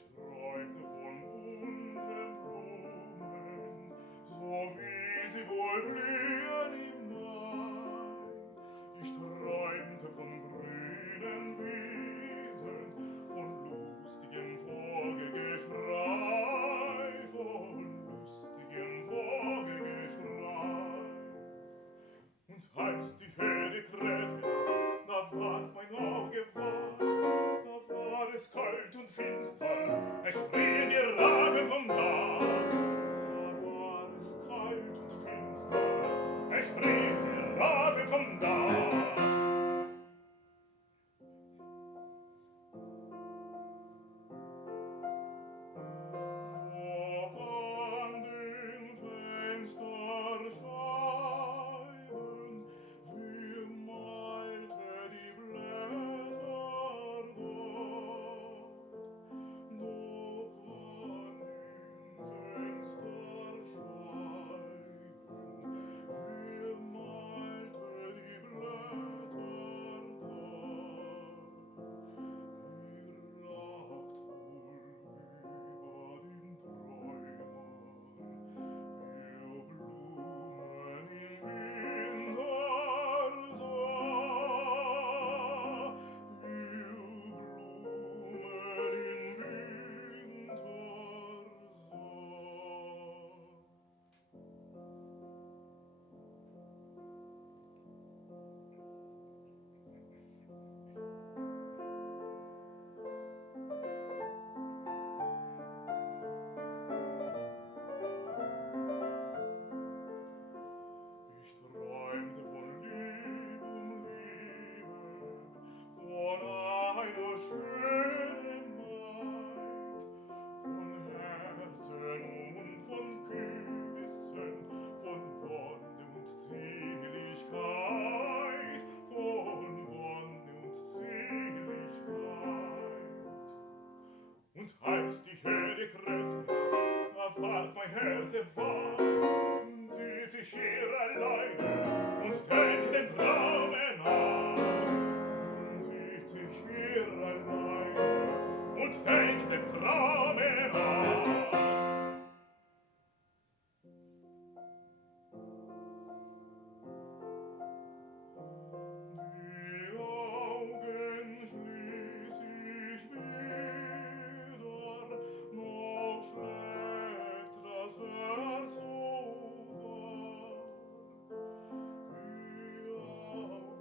Ich träumte von bunten Blumen, so wie sie wohl blühen im Mai. Ich träumte von grünen Wiesen, von lustigem Vogelgeschrei, von lustigem Vogelgeschrei. Und als die Höhle krähte, da ward mein Auge wach, da war es kalt und finster, es schrien die Raben vom Dach. Da war es kalt und finster, es schrien die Raben vom Dach. Noch an den Fensterscheiben, wie malte die Blätter dort. Noch an den Fensterscheiben, wie malte die Blätter dort. Ihr lacht wohl über den Träumer, der Blumen im Winter sah, der Blumen im Winter Ich träumte von Lieb von einer schönen Maid, von Herzen und von Küssen, von Wonne und Seligkeit, von Wonne und Seligkeit. Und als die Höhle krähte, da ward mein Herze wach und sieht sich hier alleine und denkt den Traume nach. Und sieht sich hier alleine und denkt den Traume nach. Die Augen schließ ich wieder, noch schlägt das Herz so wahr. Die Augen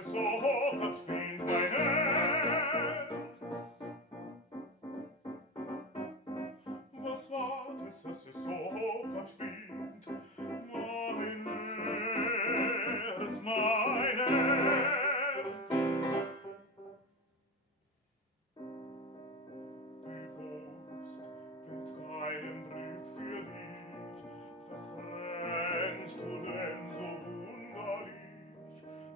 es so hoch abspringt mein Herz? Was war das, dass es so hoch abspringt mein Herz, mein Herz? Die Post bringt keinen Brief für dich. Was rennst du denn so wunderlich?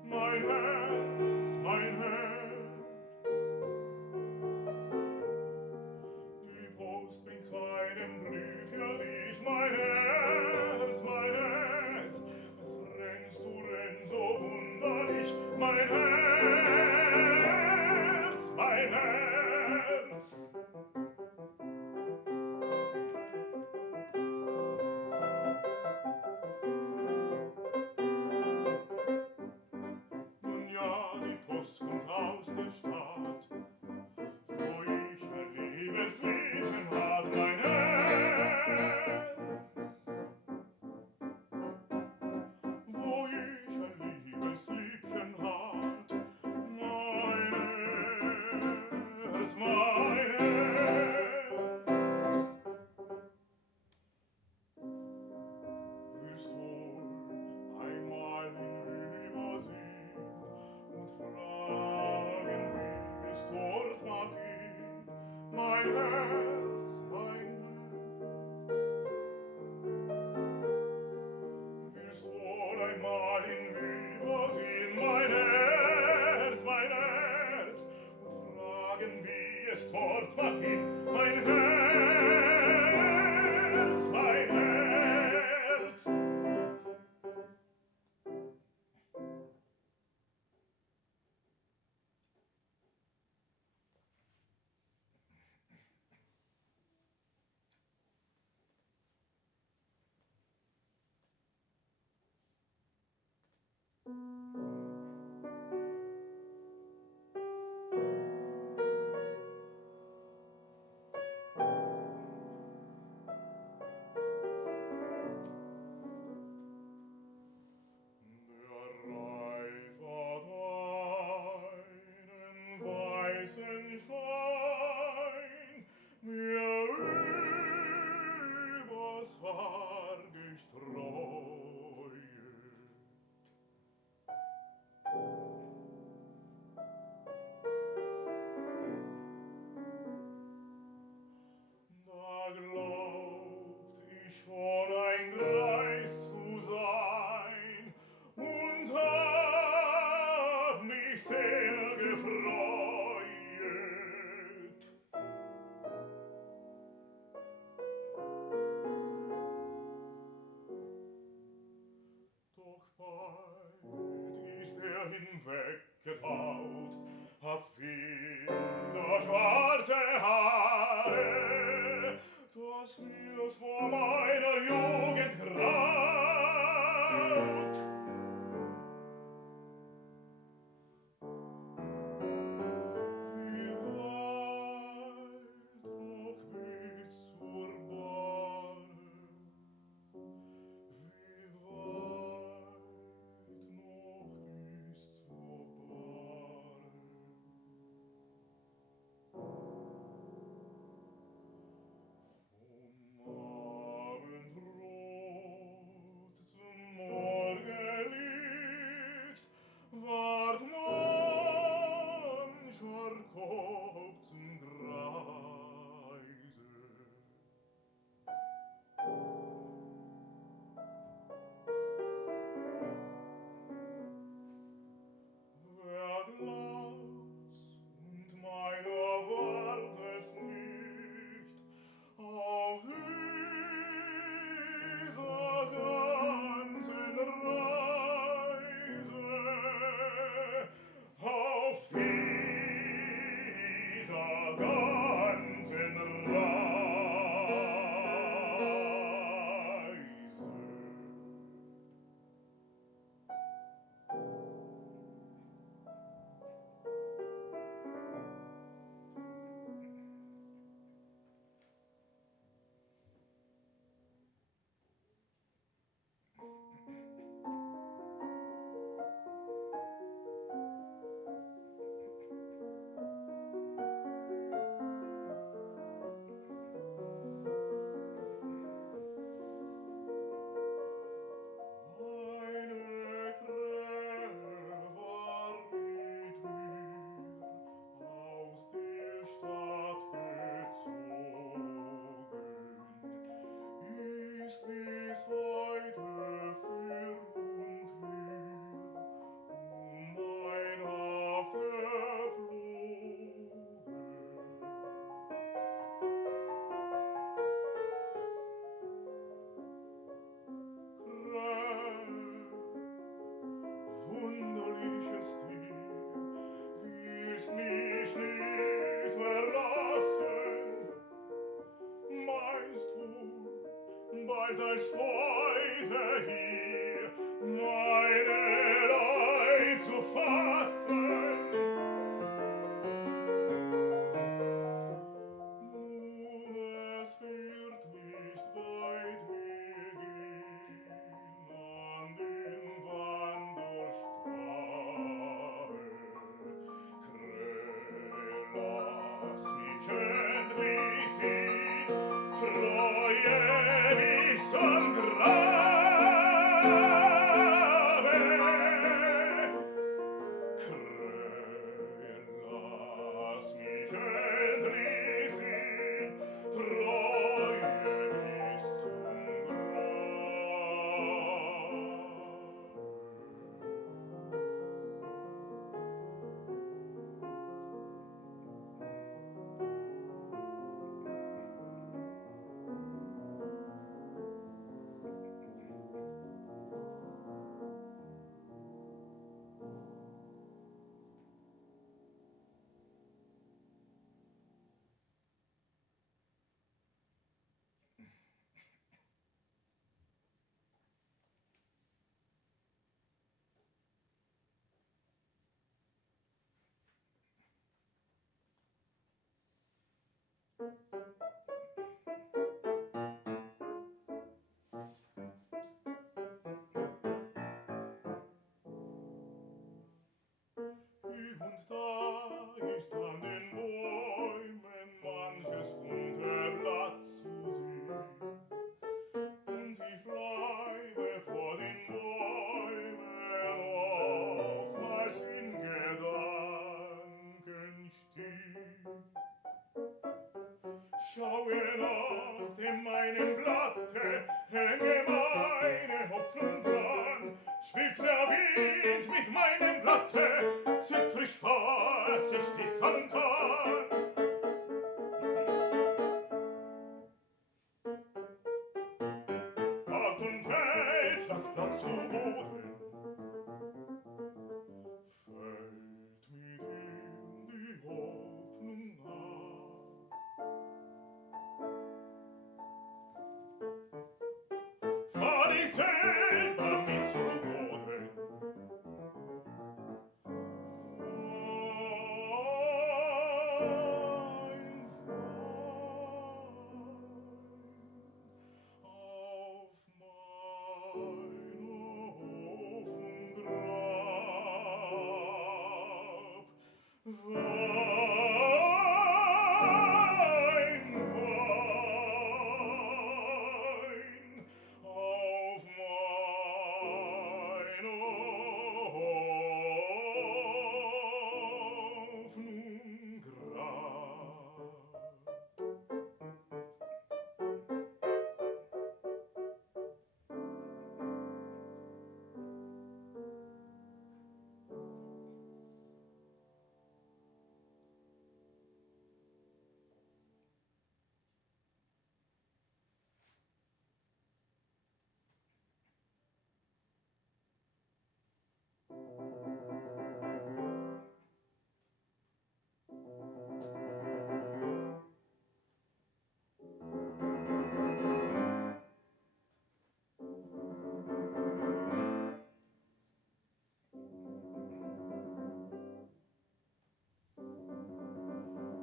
Mein Herz, mein Herz. Die Post bringt keinen Brief für dich. Mein Herz, mein Herz. Was rennst du denn so wunderlich? Mein Herz, mein Herz. Nun ja, die Post kommt aus der Stadt, wo ich ein liebes Liebchen hat, mein Herz. Wo ich ein liebes Liebchen hat, mein Herz, mein Herz. Willst wohl einmal hinübersehen und fragen, wie es dort mag gehen? Mein Herz, mein Herz. Willst wohl einmal hinübersehen, mein Herz, mein Herz, und fragen, wie es dort mag gehen? Mein Herz, mein Herz. Der Reifer deinen weißen Schein mir übers Haar gestreut. Da glaubt ich schon ein Greis zu sein und hab mich sehr gefreut. Doch bald ist hinweggetaut, hab viele schwarze Haare, das mir's vor meiner Jugend graut. Wie weit noch bis zur Bahre, wie weit noch bis zur Bahre? Vom Abendrot meinst du, bald als heute hier meine Leid zu fassen? Nun, es wird nicht weit mehr gehen an den Wanderstrabe. Lass mich endlich sehen, Treue bis am Grabe. Krähen, lass mich endlich sehen, Treue bis zum Hier und da ist an den Bäumen manches bunte Blatt zu sehen. Und ich bleibe vor den Bäumen oftmals in Gedanken stehen. Schaue nach dem meinen Blatte, hänge meine Hoffnung dran. Spielt der Wind mit meinem Blatte, zittr ich fast, ich zittern kann. Hart und fällt das Blatt zu Boden, fällt mir dem die Hoffnung nach. Fahr ich selber mit zu Boden. Auf meine Hoffnung grab. Wein, Wein, auf meine Hoffnung grab.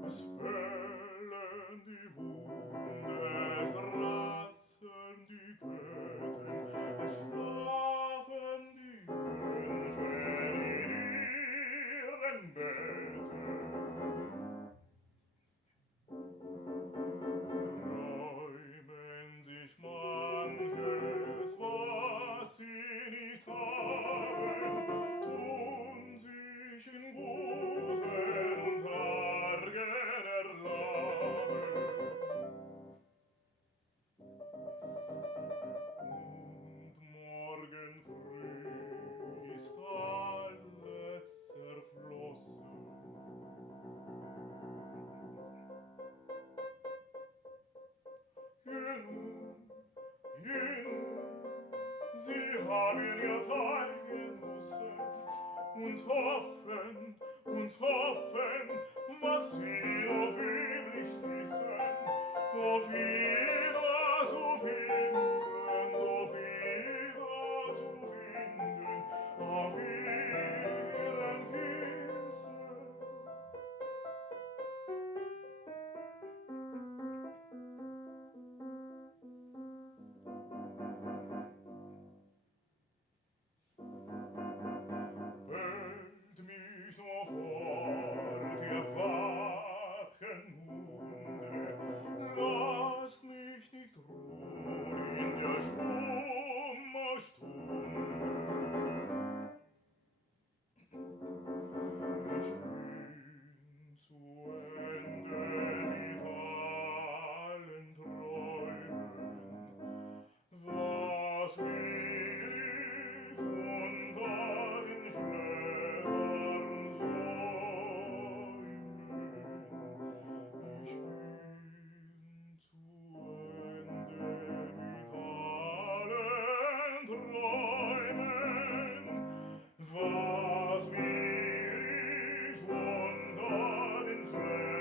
Es bellen die Hunde, es rassen die Ketten, es schlafen die Menschen in ihren Betten. Träumen sich manches, was sie nicht haben, tun sich in guten und argen erlaben. Und morgen früh ist alles zerflossen. Sie haben ihr Teil genossen und hoffen, was sie noch übrig ließen, doch wieder stumme Stunde. Ich bin zu Ende mit allen Träumen. Was will ich unter den Schläfern säumen? Ich bin zu Ende mit allen Träumen. Was will ich unter den Schläfern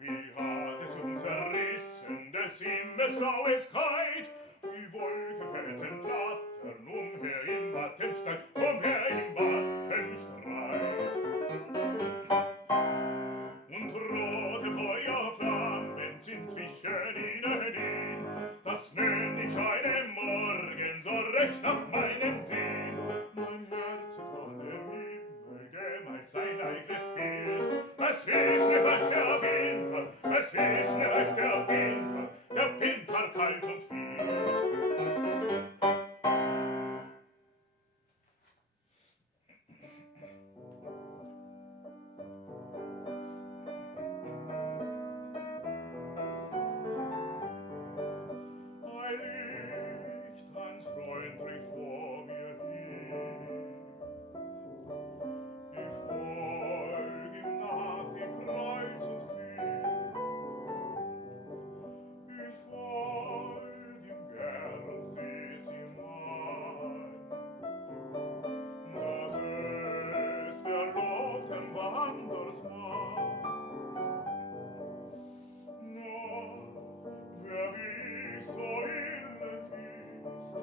Wie hat es uns zerrissen des Himmels blaues Kleid? Die Wolkenfelsen flattern umher im Wattenstreit, umher im Wattenstreit. Und rote Feuerflammen sind zwischen ihnen hin. Das nenn ich einen Morgen so recht nach meinem Sinn. Mein Herz hat an dem Himmel gemalt sein eigenes Bild. Es ist nicht als der Winter, es ist nicht als der Winter kalt und wild. Ein Licht, ganz freundlich vor mir hin. Ich folg ihm nach die Kreuz und Quer. Ich folg ihm gern und seh's ihm an. Das ist verlobt ein Wandersmann. Nur wer wie so elend ist,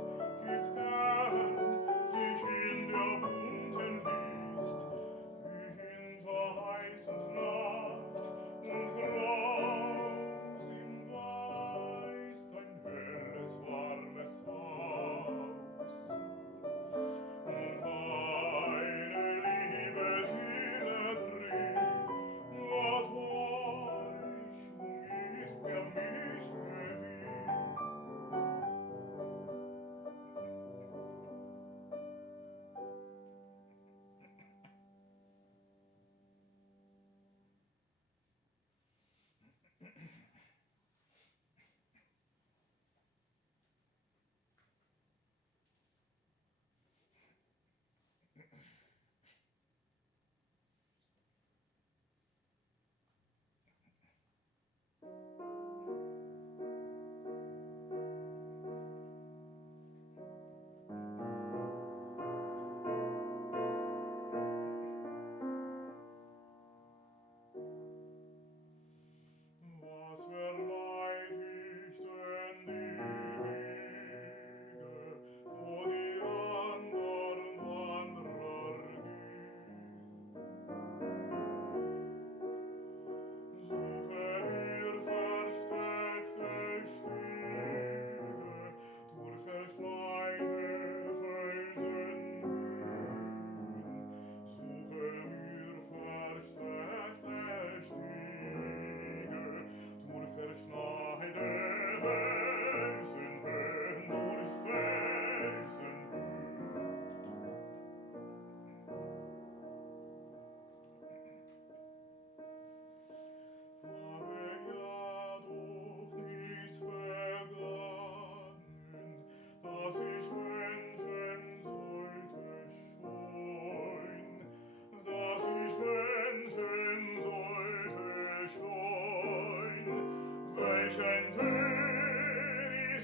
geht gern sich in der bunten List, die hinter heißend Nacht und Graus ihm weist ein helles, warmes Haus. Und meine liebe Seele dreht ist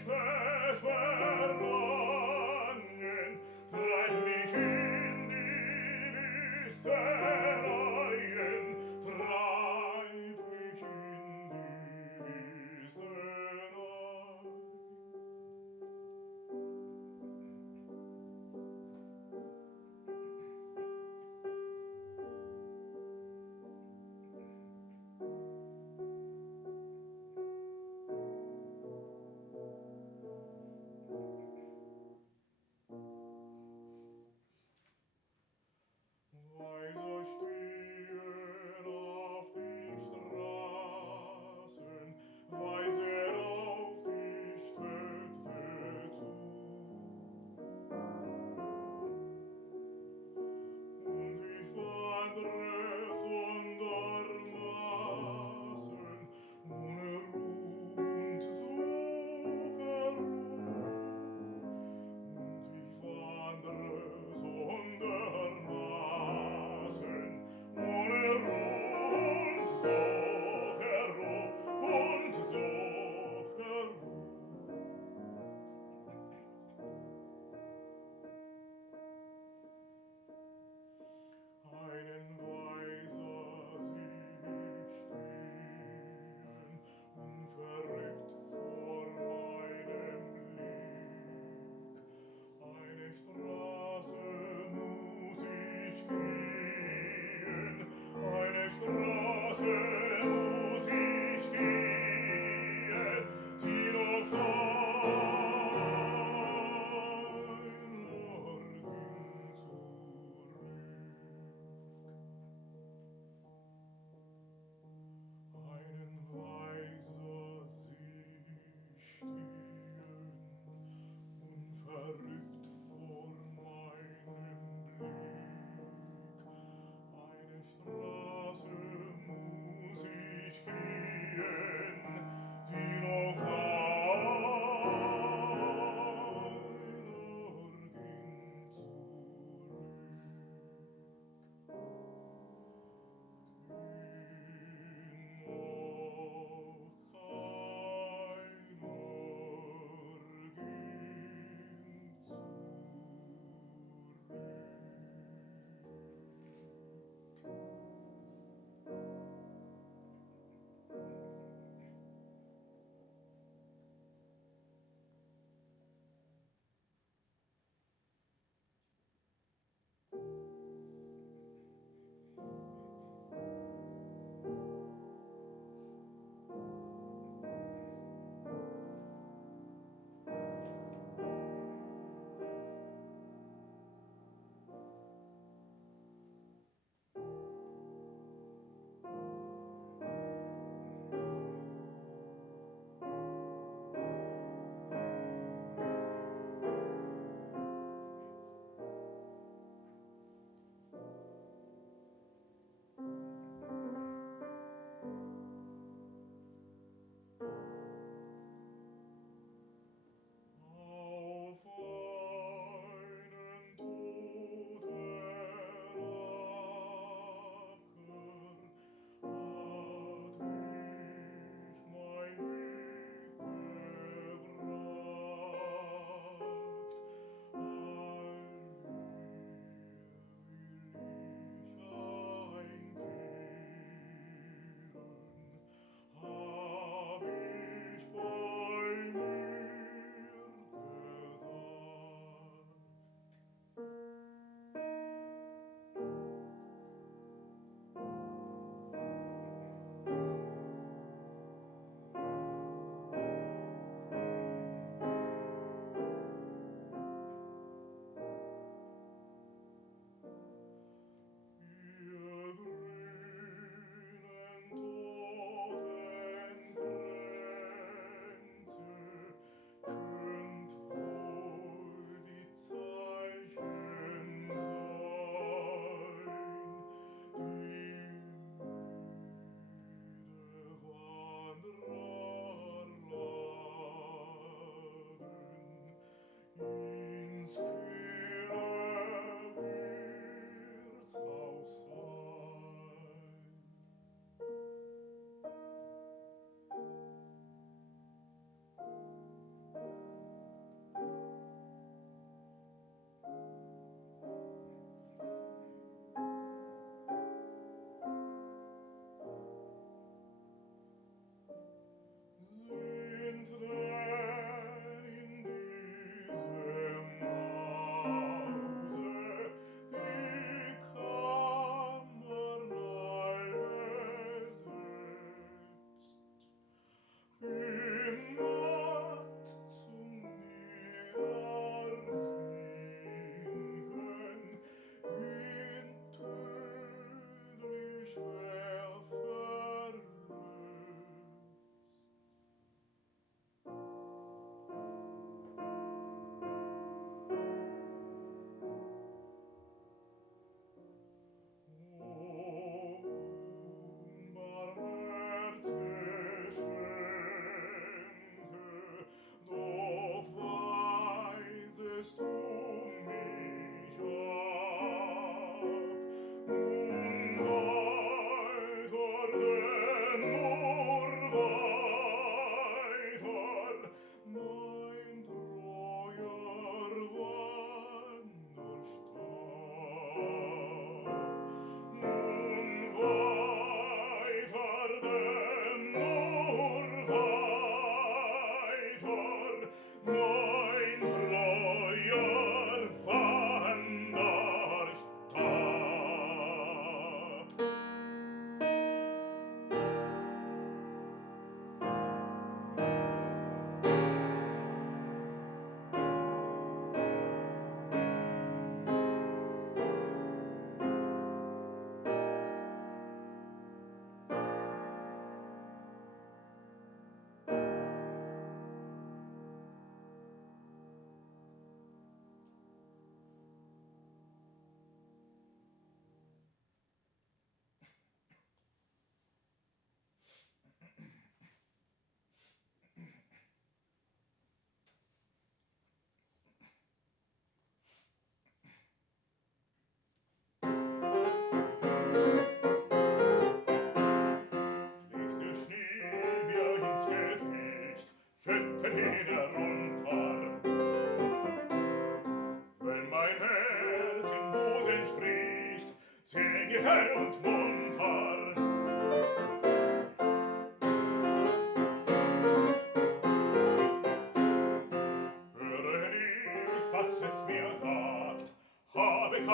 es verlangen, treib mich in die Wüsteneien, treib mich in die Wüsteneien.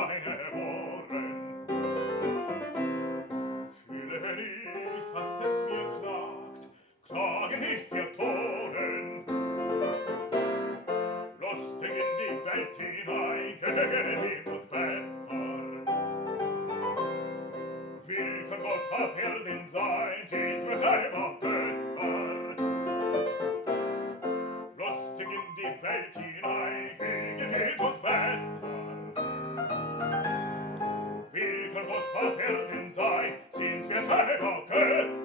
keine Ohren. Fühle nicht, was es mir klagt, klage nicht, wir Toren. Lustig in die Welt hinein, gegen Wind und Wetter. Wie kann Gott auf Erden sein, sind wir selber Götter. Lustig in die Welt hinein, gegen Wind und Wetter. Wie kann Gott auf Erden sein, sind wir selber Götter.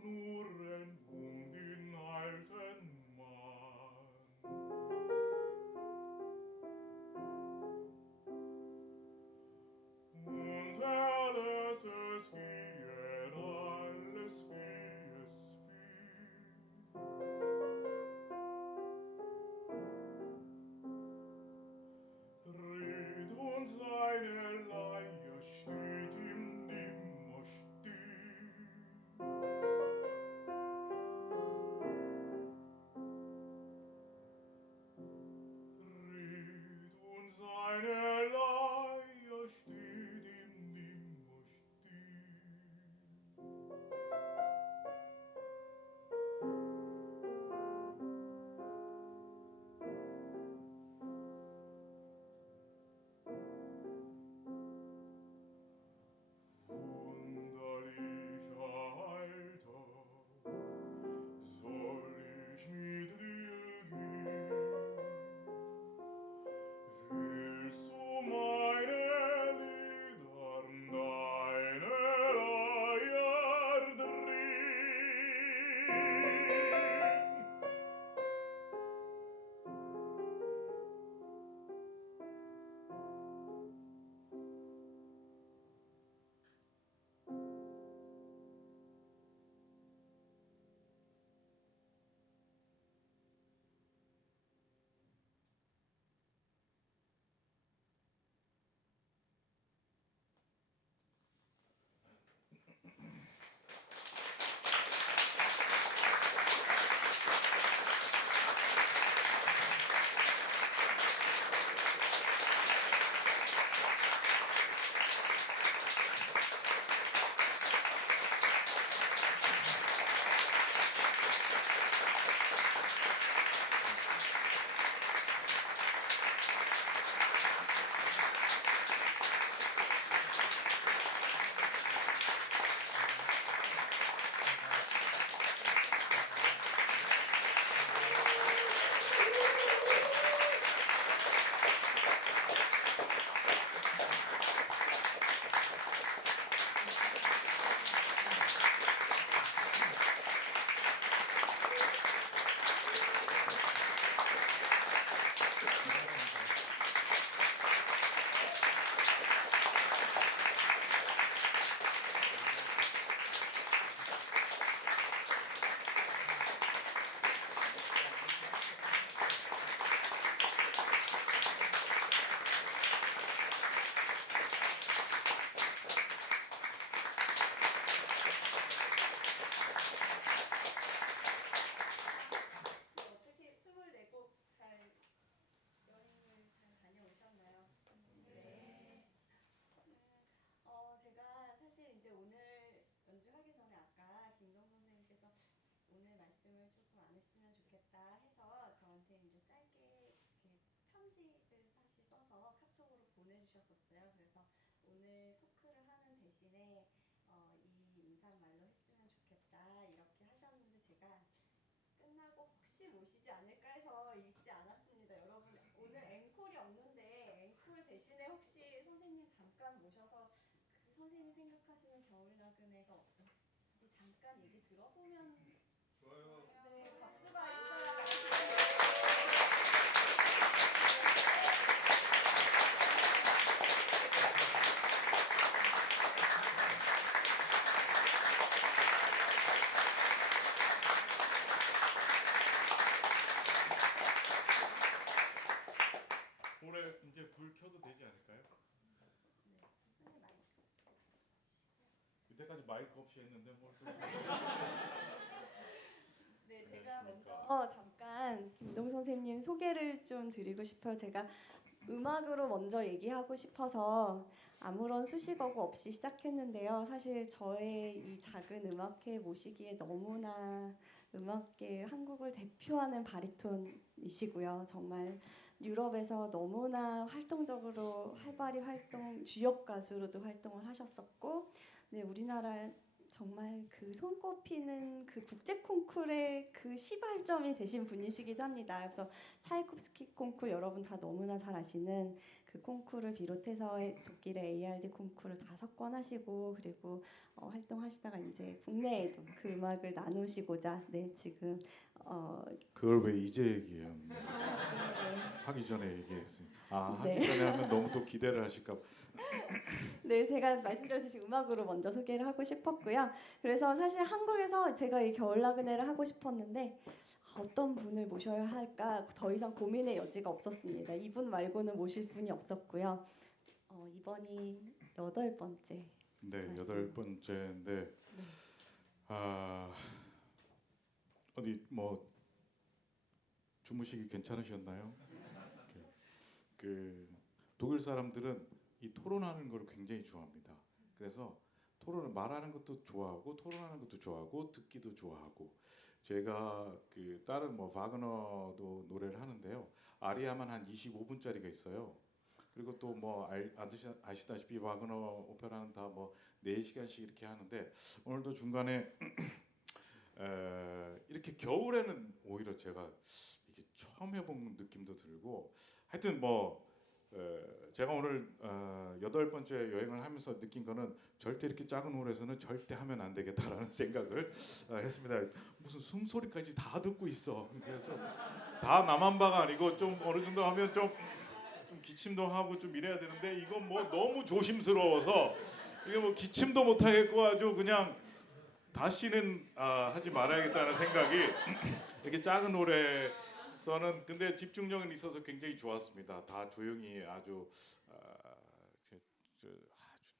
knurren den alten Mann. Und alles es gehen, alles wie es dreht und seine Leier steht ihm nimmer still. Dreht und seine Leier steht ihm nimmer still. Wunderlicher Alter, soll ich mit dir gehen? Willst du meine Lieder, deine Leier drehen? 어떻게 24곡 잘 여행을 잘 다녀오셨나요? 네. 제가 사실 이제 오늘 연주하기 전에 아까 김동 선생님께서 오늘 말씀을 조금 안 했으면 좋겠다 해서 저한테 이제 짧게 이렇게 편지를 사실 써서 카톡으로 보내주셨었어요. 그래서 오늘 토크를 하는 대신에 이 인사말로 했으면 좋겠다 이렇게 하셨는데 제가 끝나고 혹시 모시지 않을까 해서 읽지 않았습니다. 여러분 오늘 앵콜이 없는데 앵콜 대신에 혹시 선생님 잠깐 모셔서 그 선생님이 생각하시는 겨울 나그네가 어떤지 잠깐 얘기 들어보면 좋아요. 네 박수가 있어요. 올해 이제 불 켜도 되지 않을까요? 네, 선생님 마이크 주시고요. 이때까지 마이크 없이 했는데 뭘 또. 네, 제가 안녕하십니까. 먼저 잠깐 김동 선생님 소개를 좀 드리고 싶어요. 제가 음악으로 먼저 얘기하고 싶어서 아무런 수식어구 없이 시작했는데요. 사실 저의 이 작은 음악회 모시기에 너무나 음악계 한국을 대표하는 바리톤이시고요. 정말 유럽에서 너무나 활동적으로 활발히 주역 가수로도 활동을 하셨었고, 네, 우리나라 정말 그 손꼽히는 그 국제 콩쿠르의 그 시발점이 되신 분이시기도 합니다. 그래서 차이콥스키 콩쿠르 여러분 다 너무나 잘 아시는 그 콩쿠르를 비롯해서 독일의 ARD 콩쿠르 5건 하시고 그리고 활동하시다가 이제 국내에도 그 음악을 나누시고자 네 지금 그걸 왜 이제 얘기해요? 네. 하기 전에 얘기했어요. 하기 네. 전에 하면 너무 또 기대를 하실까 봐. 네, 제가 말씀드렸듯이 음악으로 먼저 소개를 하고 싶었고요. 그래서 사실 한국에서 제가 이 겨울 나그네를 하고 싶었는데 어떤 분을 모셔야 할까 더 이상 고민의 여지가 없었습니다. 이분 말고는 모실 분이 없었고요. 이번이 8번째. 네, 맞습니다. 8번째인데 네. 어디 뭐 주무시기 괜찮으셨나요? 그 독일 사람들은 이 토론하는 걸 굉장히 좋아합니다. 그래서 토론을 말하는 것도 좋아하고 토론하는 것도 좋아하고 듣기도 좋아하고 제가 그 다른 뭐 바그너도 노래를 하는데요. 아리아만 한 25분짜리가 있어요. 그리고 또 뭐 아시다시피 바그너 오페라는 다 뭐 4시간씩 이렇게 하는데 오늘도 중간에 이렇게 겨울에는 오히려 제가 이게 처음 해본 느낌도 들고 하여튼 뭐 제가 오늘 8번째 여행을 하면서 느낀 거는 절대 이렇게 작은 홀에서는 절대 하면 안 되겠다라는 생각을 했습니다. 무슨 숨소리까지 다 듣고 있어. 그래서 다 나만 봐가 아니고 좀 어느 정도 하면 좀 기침도 하고 좀 이래야 되는데 이건 뭐 너무 조심스러워서 이게 뭐 기침도 못 하겠고 아주 그냥 다시는 하지 말아야겠다는 생각이 이렇게 작은 홀에서는 근데 집중력은 있어서 굉장히 좋았습니다. 다 조용히 아주 아주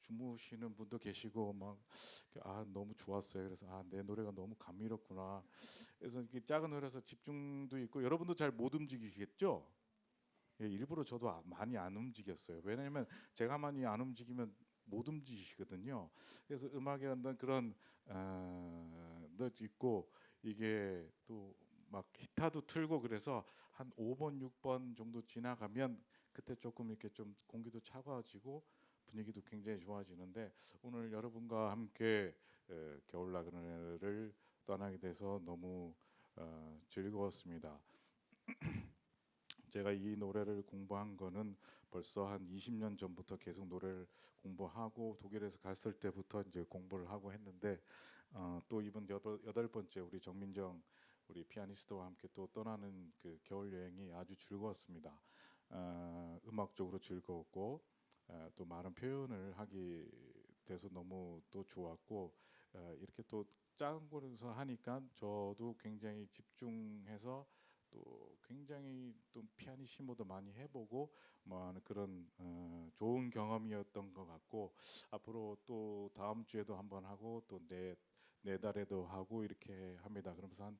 주무시는 분도 계시고 막 너무 좋았어요. 그래서 내 노래가 너무 감미롭구나. 그래서 이렇게 작은 홀에서 집중도 있고 여러분도 잘 못 움직이시겠죠? 예, 일부러 저도 많이 안 움직였어요. 왜냐하면 제가 많이 안 움직이면 못 움직이시거든요. 그래서 음악에 어떤 그런 너 있고 이게 또 막 기타도 틀고 그래서 한 5번 6번 정도 지나가면 그때 조금 이렇게 좀 공기도 차가워지고 분위기도 굉장히 좋아지는데 오늘 여러분과 함께 겨울 나그네를 떠나게 돼서 너무 즐거웠습니다. 제가 이 노래를 공부한 거는 벌써 한 20년 전부터 계속 노래를 공부하고 독일에서 갔을 때부터 이제 공부를 하고 했는데 또 이번 8번째 우리 정민정 우리 피아니스트와 함께 또 떠나는 그 겨울 여행이 아주 즐거웠습니다. 음악적으로 즐거웠고 또 많은 표현을 하게 돼서 너무 또 좋았고 이렇게 또 작은 곳에서 하니까 저도 굉장히 집중해서 또 굉장히 또 피아니시모도 많이 해보고 뭐 하는 그런 좋은 경험이었던 것 같고 앞으로 또 다음 주에도 한번 하고 또 내달에도 하고 이렇게 합니다. 그러면서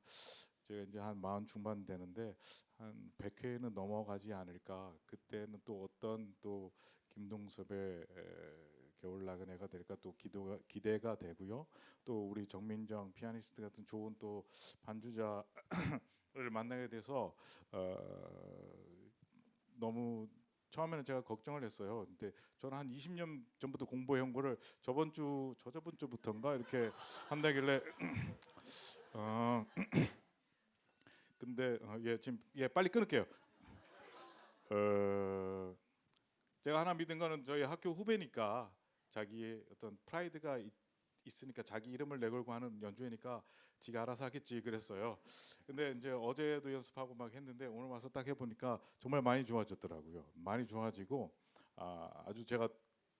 제가 이제 한 40 중반 되는데 한 100회는 넘어가지 않을까. 그때는 또 어떤 또 김동섭의 겨울 나그네가 될까 또 기대가 되고요. 또 우리 정민정 피아니스트 같은 좋은 또 반주자를 만나게 돼서 너무 처음에는 제가 걱정을 했어요. 근데 저는 한 20년 전부터 공부해온 거를 저번 주부터인가 이렇게 한다길래 근데 지금 빨리 끊을게요. 제가 하나 믿은 거는 저희 학교 후배니까 자기의 어떤 프라이드가 있으니까 자기 이름을 내걸고 하는 연주회니까 지가 알아서 하겠지 그랬어요. 근데 이제 어제도 연습하고 막 했는데 오늘 와서 딱 해보니까 정말 많이 좋아졌더라고요. 많이 좋아지고 아주 제가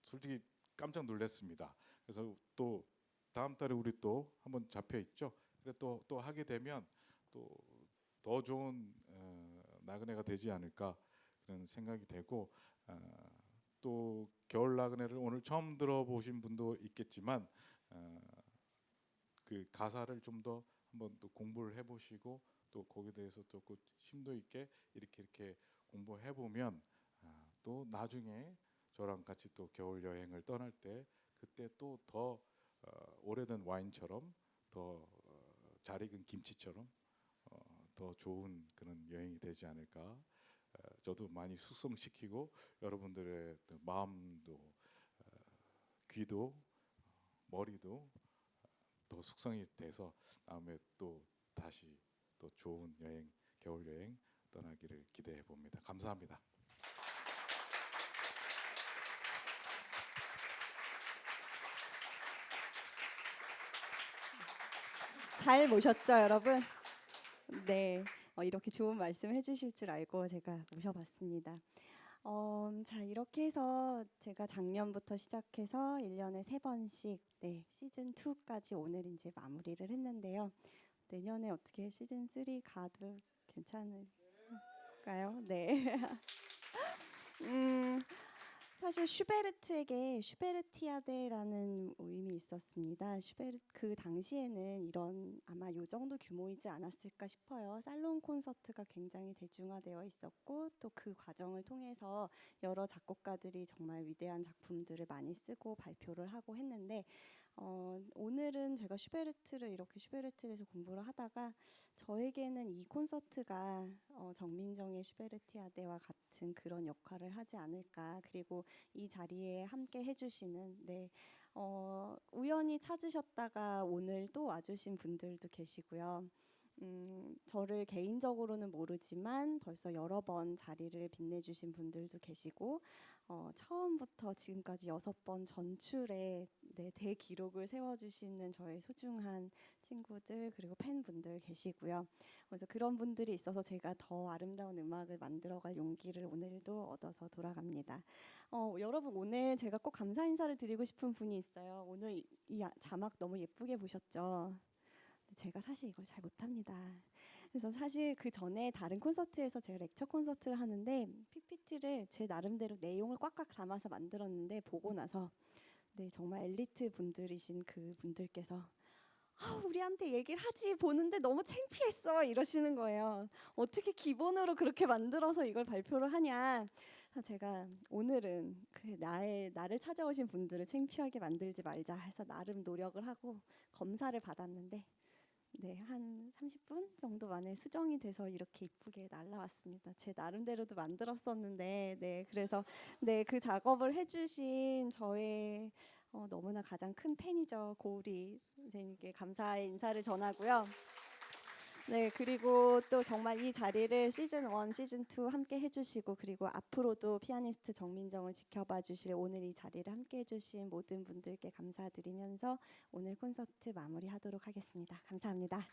솔직히 깜짝 놀랐습니다. 그래서 또 다음 달에 우리 또 한번 잡혀 있죠. 그래 또 하게 되면 또 더 좋은 나그네가 되지 않을까 그런 생각이 되고 또 겨울 나그네를 오늘 처음 들어보신 분도 있겠지만 그 가사를 좀 더 한번 또 공부를 해보시고 또 거기에 대해서 또 그 심도 있게 이렇게 공부해 보면 또 나중에 저랑 같이 또 겨울 여행을 떠날 때 그때 또 더 오래된 와인처럼 더 잘 익은 김치처럼 더 좋은 그런 여행이 되지 않을까. 저도 많이 숙성시키고 여러분들의 또 마음도 귀도 머리도 더 숙성이 돼서 다음에 또 다시 또 좋은 여행 겨울 여행 떠나기를 기대해 봅니다. 감사합니다. 잘 모셨죠, 여러분? 네, 이렇게 좋은 말씀 해주실 줄 알고 제가 모셔봤습니다. 자, 이렇게 해서 제가 작년부터 시작해서 1년에 3번씩 네, 시즌 2까지 오늘 이제 마무리를 했는데요. 내년에 어떻게 시즌 3 가도 괜찮을까요? 네. 사실 슈베르트에게 슈베르티아데라는 의미 있었습니다. 그 당시에는 이런 아마 요 정도 규모이지 않았을까 싶어요. 살롱 콘서트가 굉장히 대중화되어 있었고 또 그 과정을 통해서 여러 작곡가들이 정말 위대한 작품들을 많이 쓰고 발표를 하고 했는데 오늘은 제가 슈베르트를 이렇게 슈베르트에 대해서 공부를 하다가 저에게는 이 콘서트가 정민정의 슈베르티아데와 같은 그런 역할을 하지 않을까. 그리고 이 자리에 함께 해주시는 우연히 찾으셨다가 오늘 또 와주신 분들도 계시고요. 저를 개인적으로는 모르지만 벌써 여러 번 자리를 빛내주신 분들도 계시고 처음부터 지금까지 6번 전출에 대기록을 세워주시는 저의 소중한 친구들 그리고 팬분들 계시고요. 그래서 그런 분들이 있어서 제가 더 아름다운 음악을 만들어갈 용기를 오늘도 얻어서 돌아갑니다. 여러분 오늘 제가 꼭 감사 인사를 드리고 싶은 분이 있어요. 오늘 이 자막 너무 예쁘게 보셨죠? 제가 사실 이걸 잘 못합니다. 그래서 사실 그 전에 다른 콘서트에서 제가 렉처 콘서트를 하는데 PPT를 제 나름대로 내용을 꽉꽉 담아서 만들었는데 보고 나서 정말 엘리트 분들이신 그 분들께서 우리한테 얘기를 하지 보는데 너무 창피했어 이러시는 거예요. 어떻게 기본으로 그렇게 만들어서 이걸 발표를 하냐. 제가 오늘은 그래 나를 찾아오신 분들을 창피하게 만들지 말자 해서 나름 노력을 하고 검사를 받았는데 한 30분 정도 만에 수정이 돼서 이렇게 이쁘게 날라왔습니다. 제 나름대로도 만들었었는데 그래서 그 작업을 해주신 저의 너무나 가장 큰 팬이죠. 고우리 선생님께 감사의 인사를 전하고요. 그리고 또 정말 이 자리를 시즌 1, 시즌 2 함께 해주시고 그리고 앞으로도 피아니스트 정민정을 지켜봐 주실 오늘 이 자리를 함께 해주신 모든 분들께 감사드리면서 오늘 콘서트 마무리하도록 하겠습니다. 감사합니다.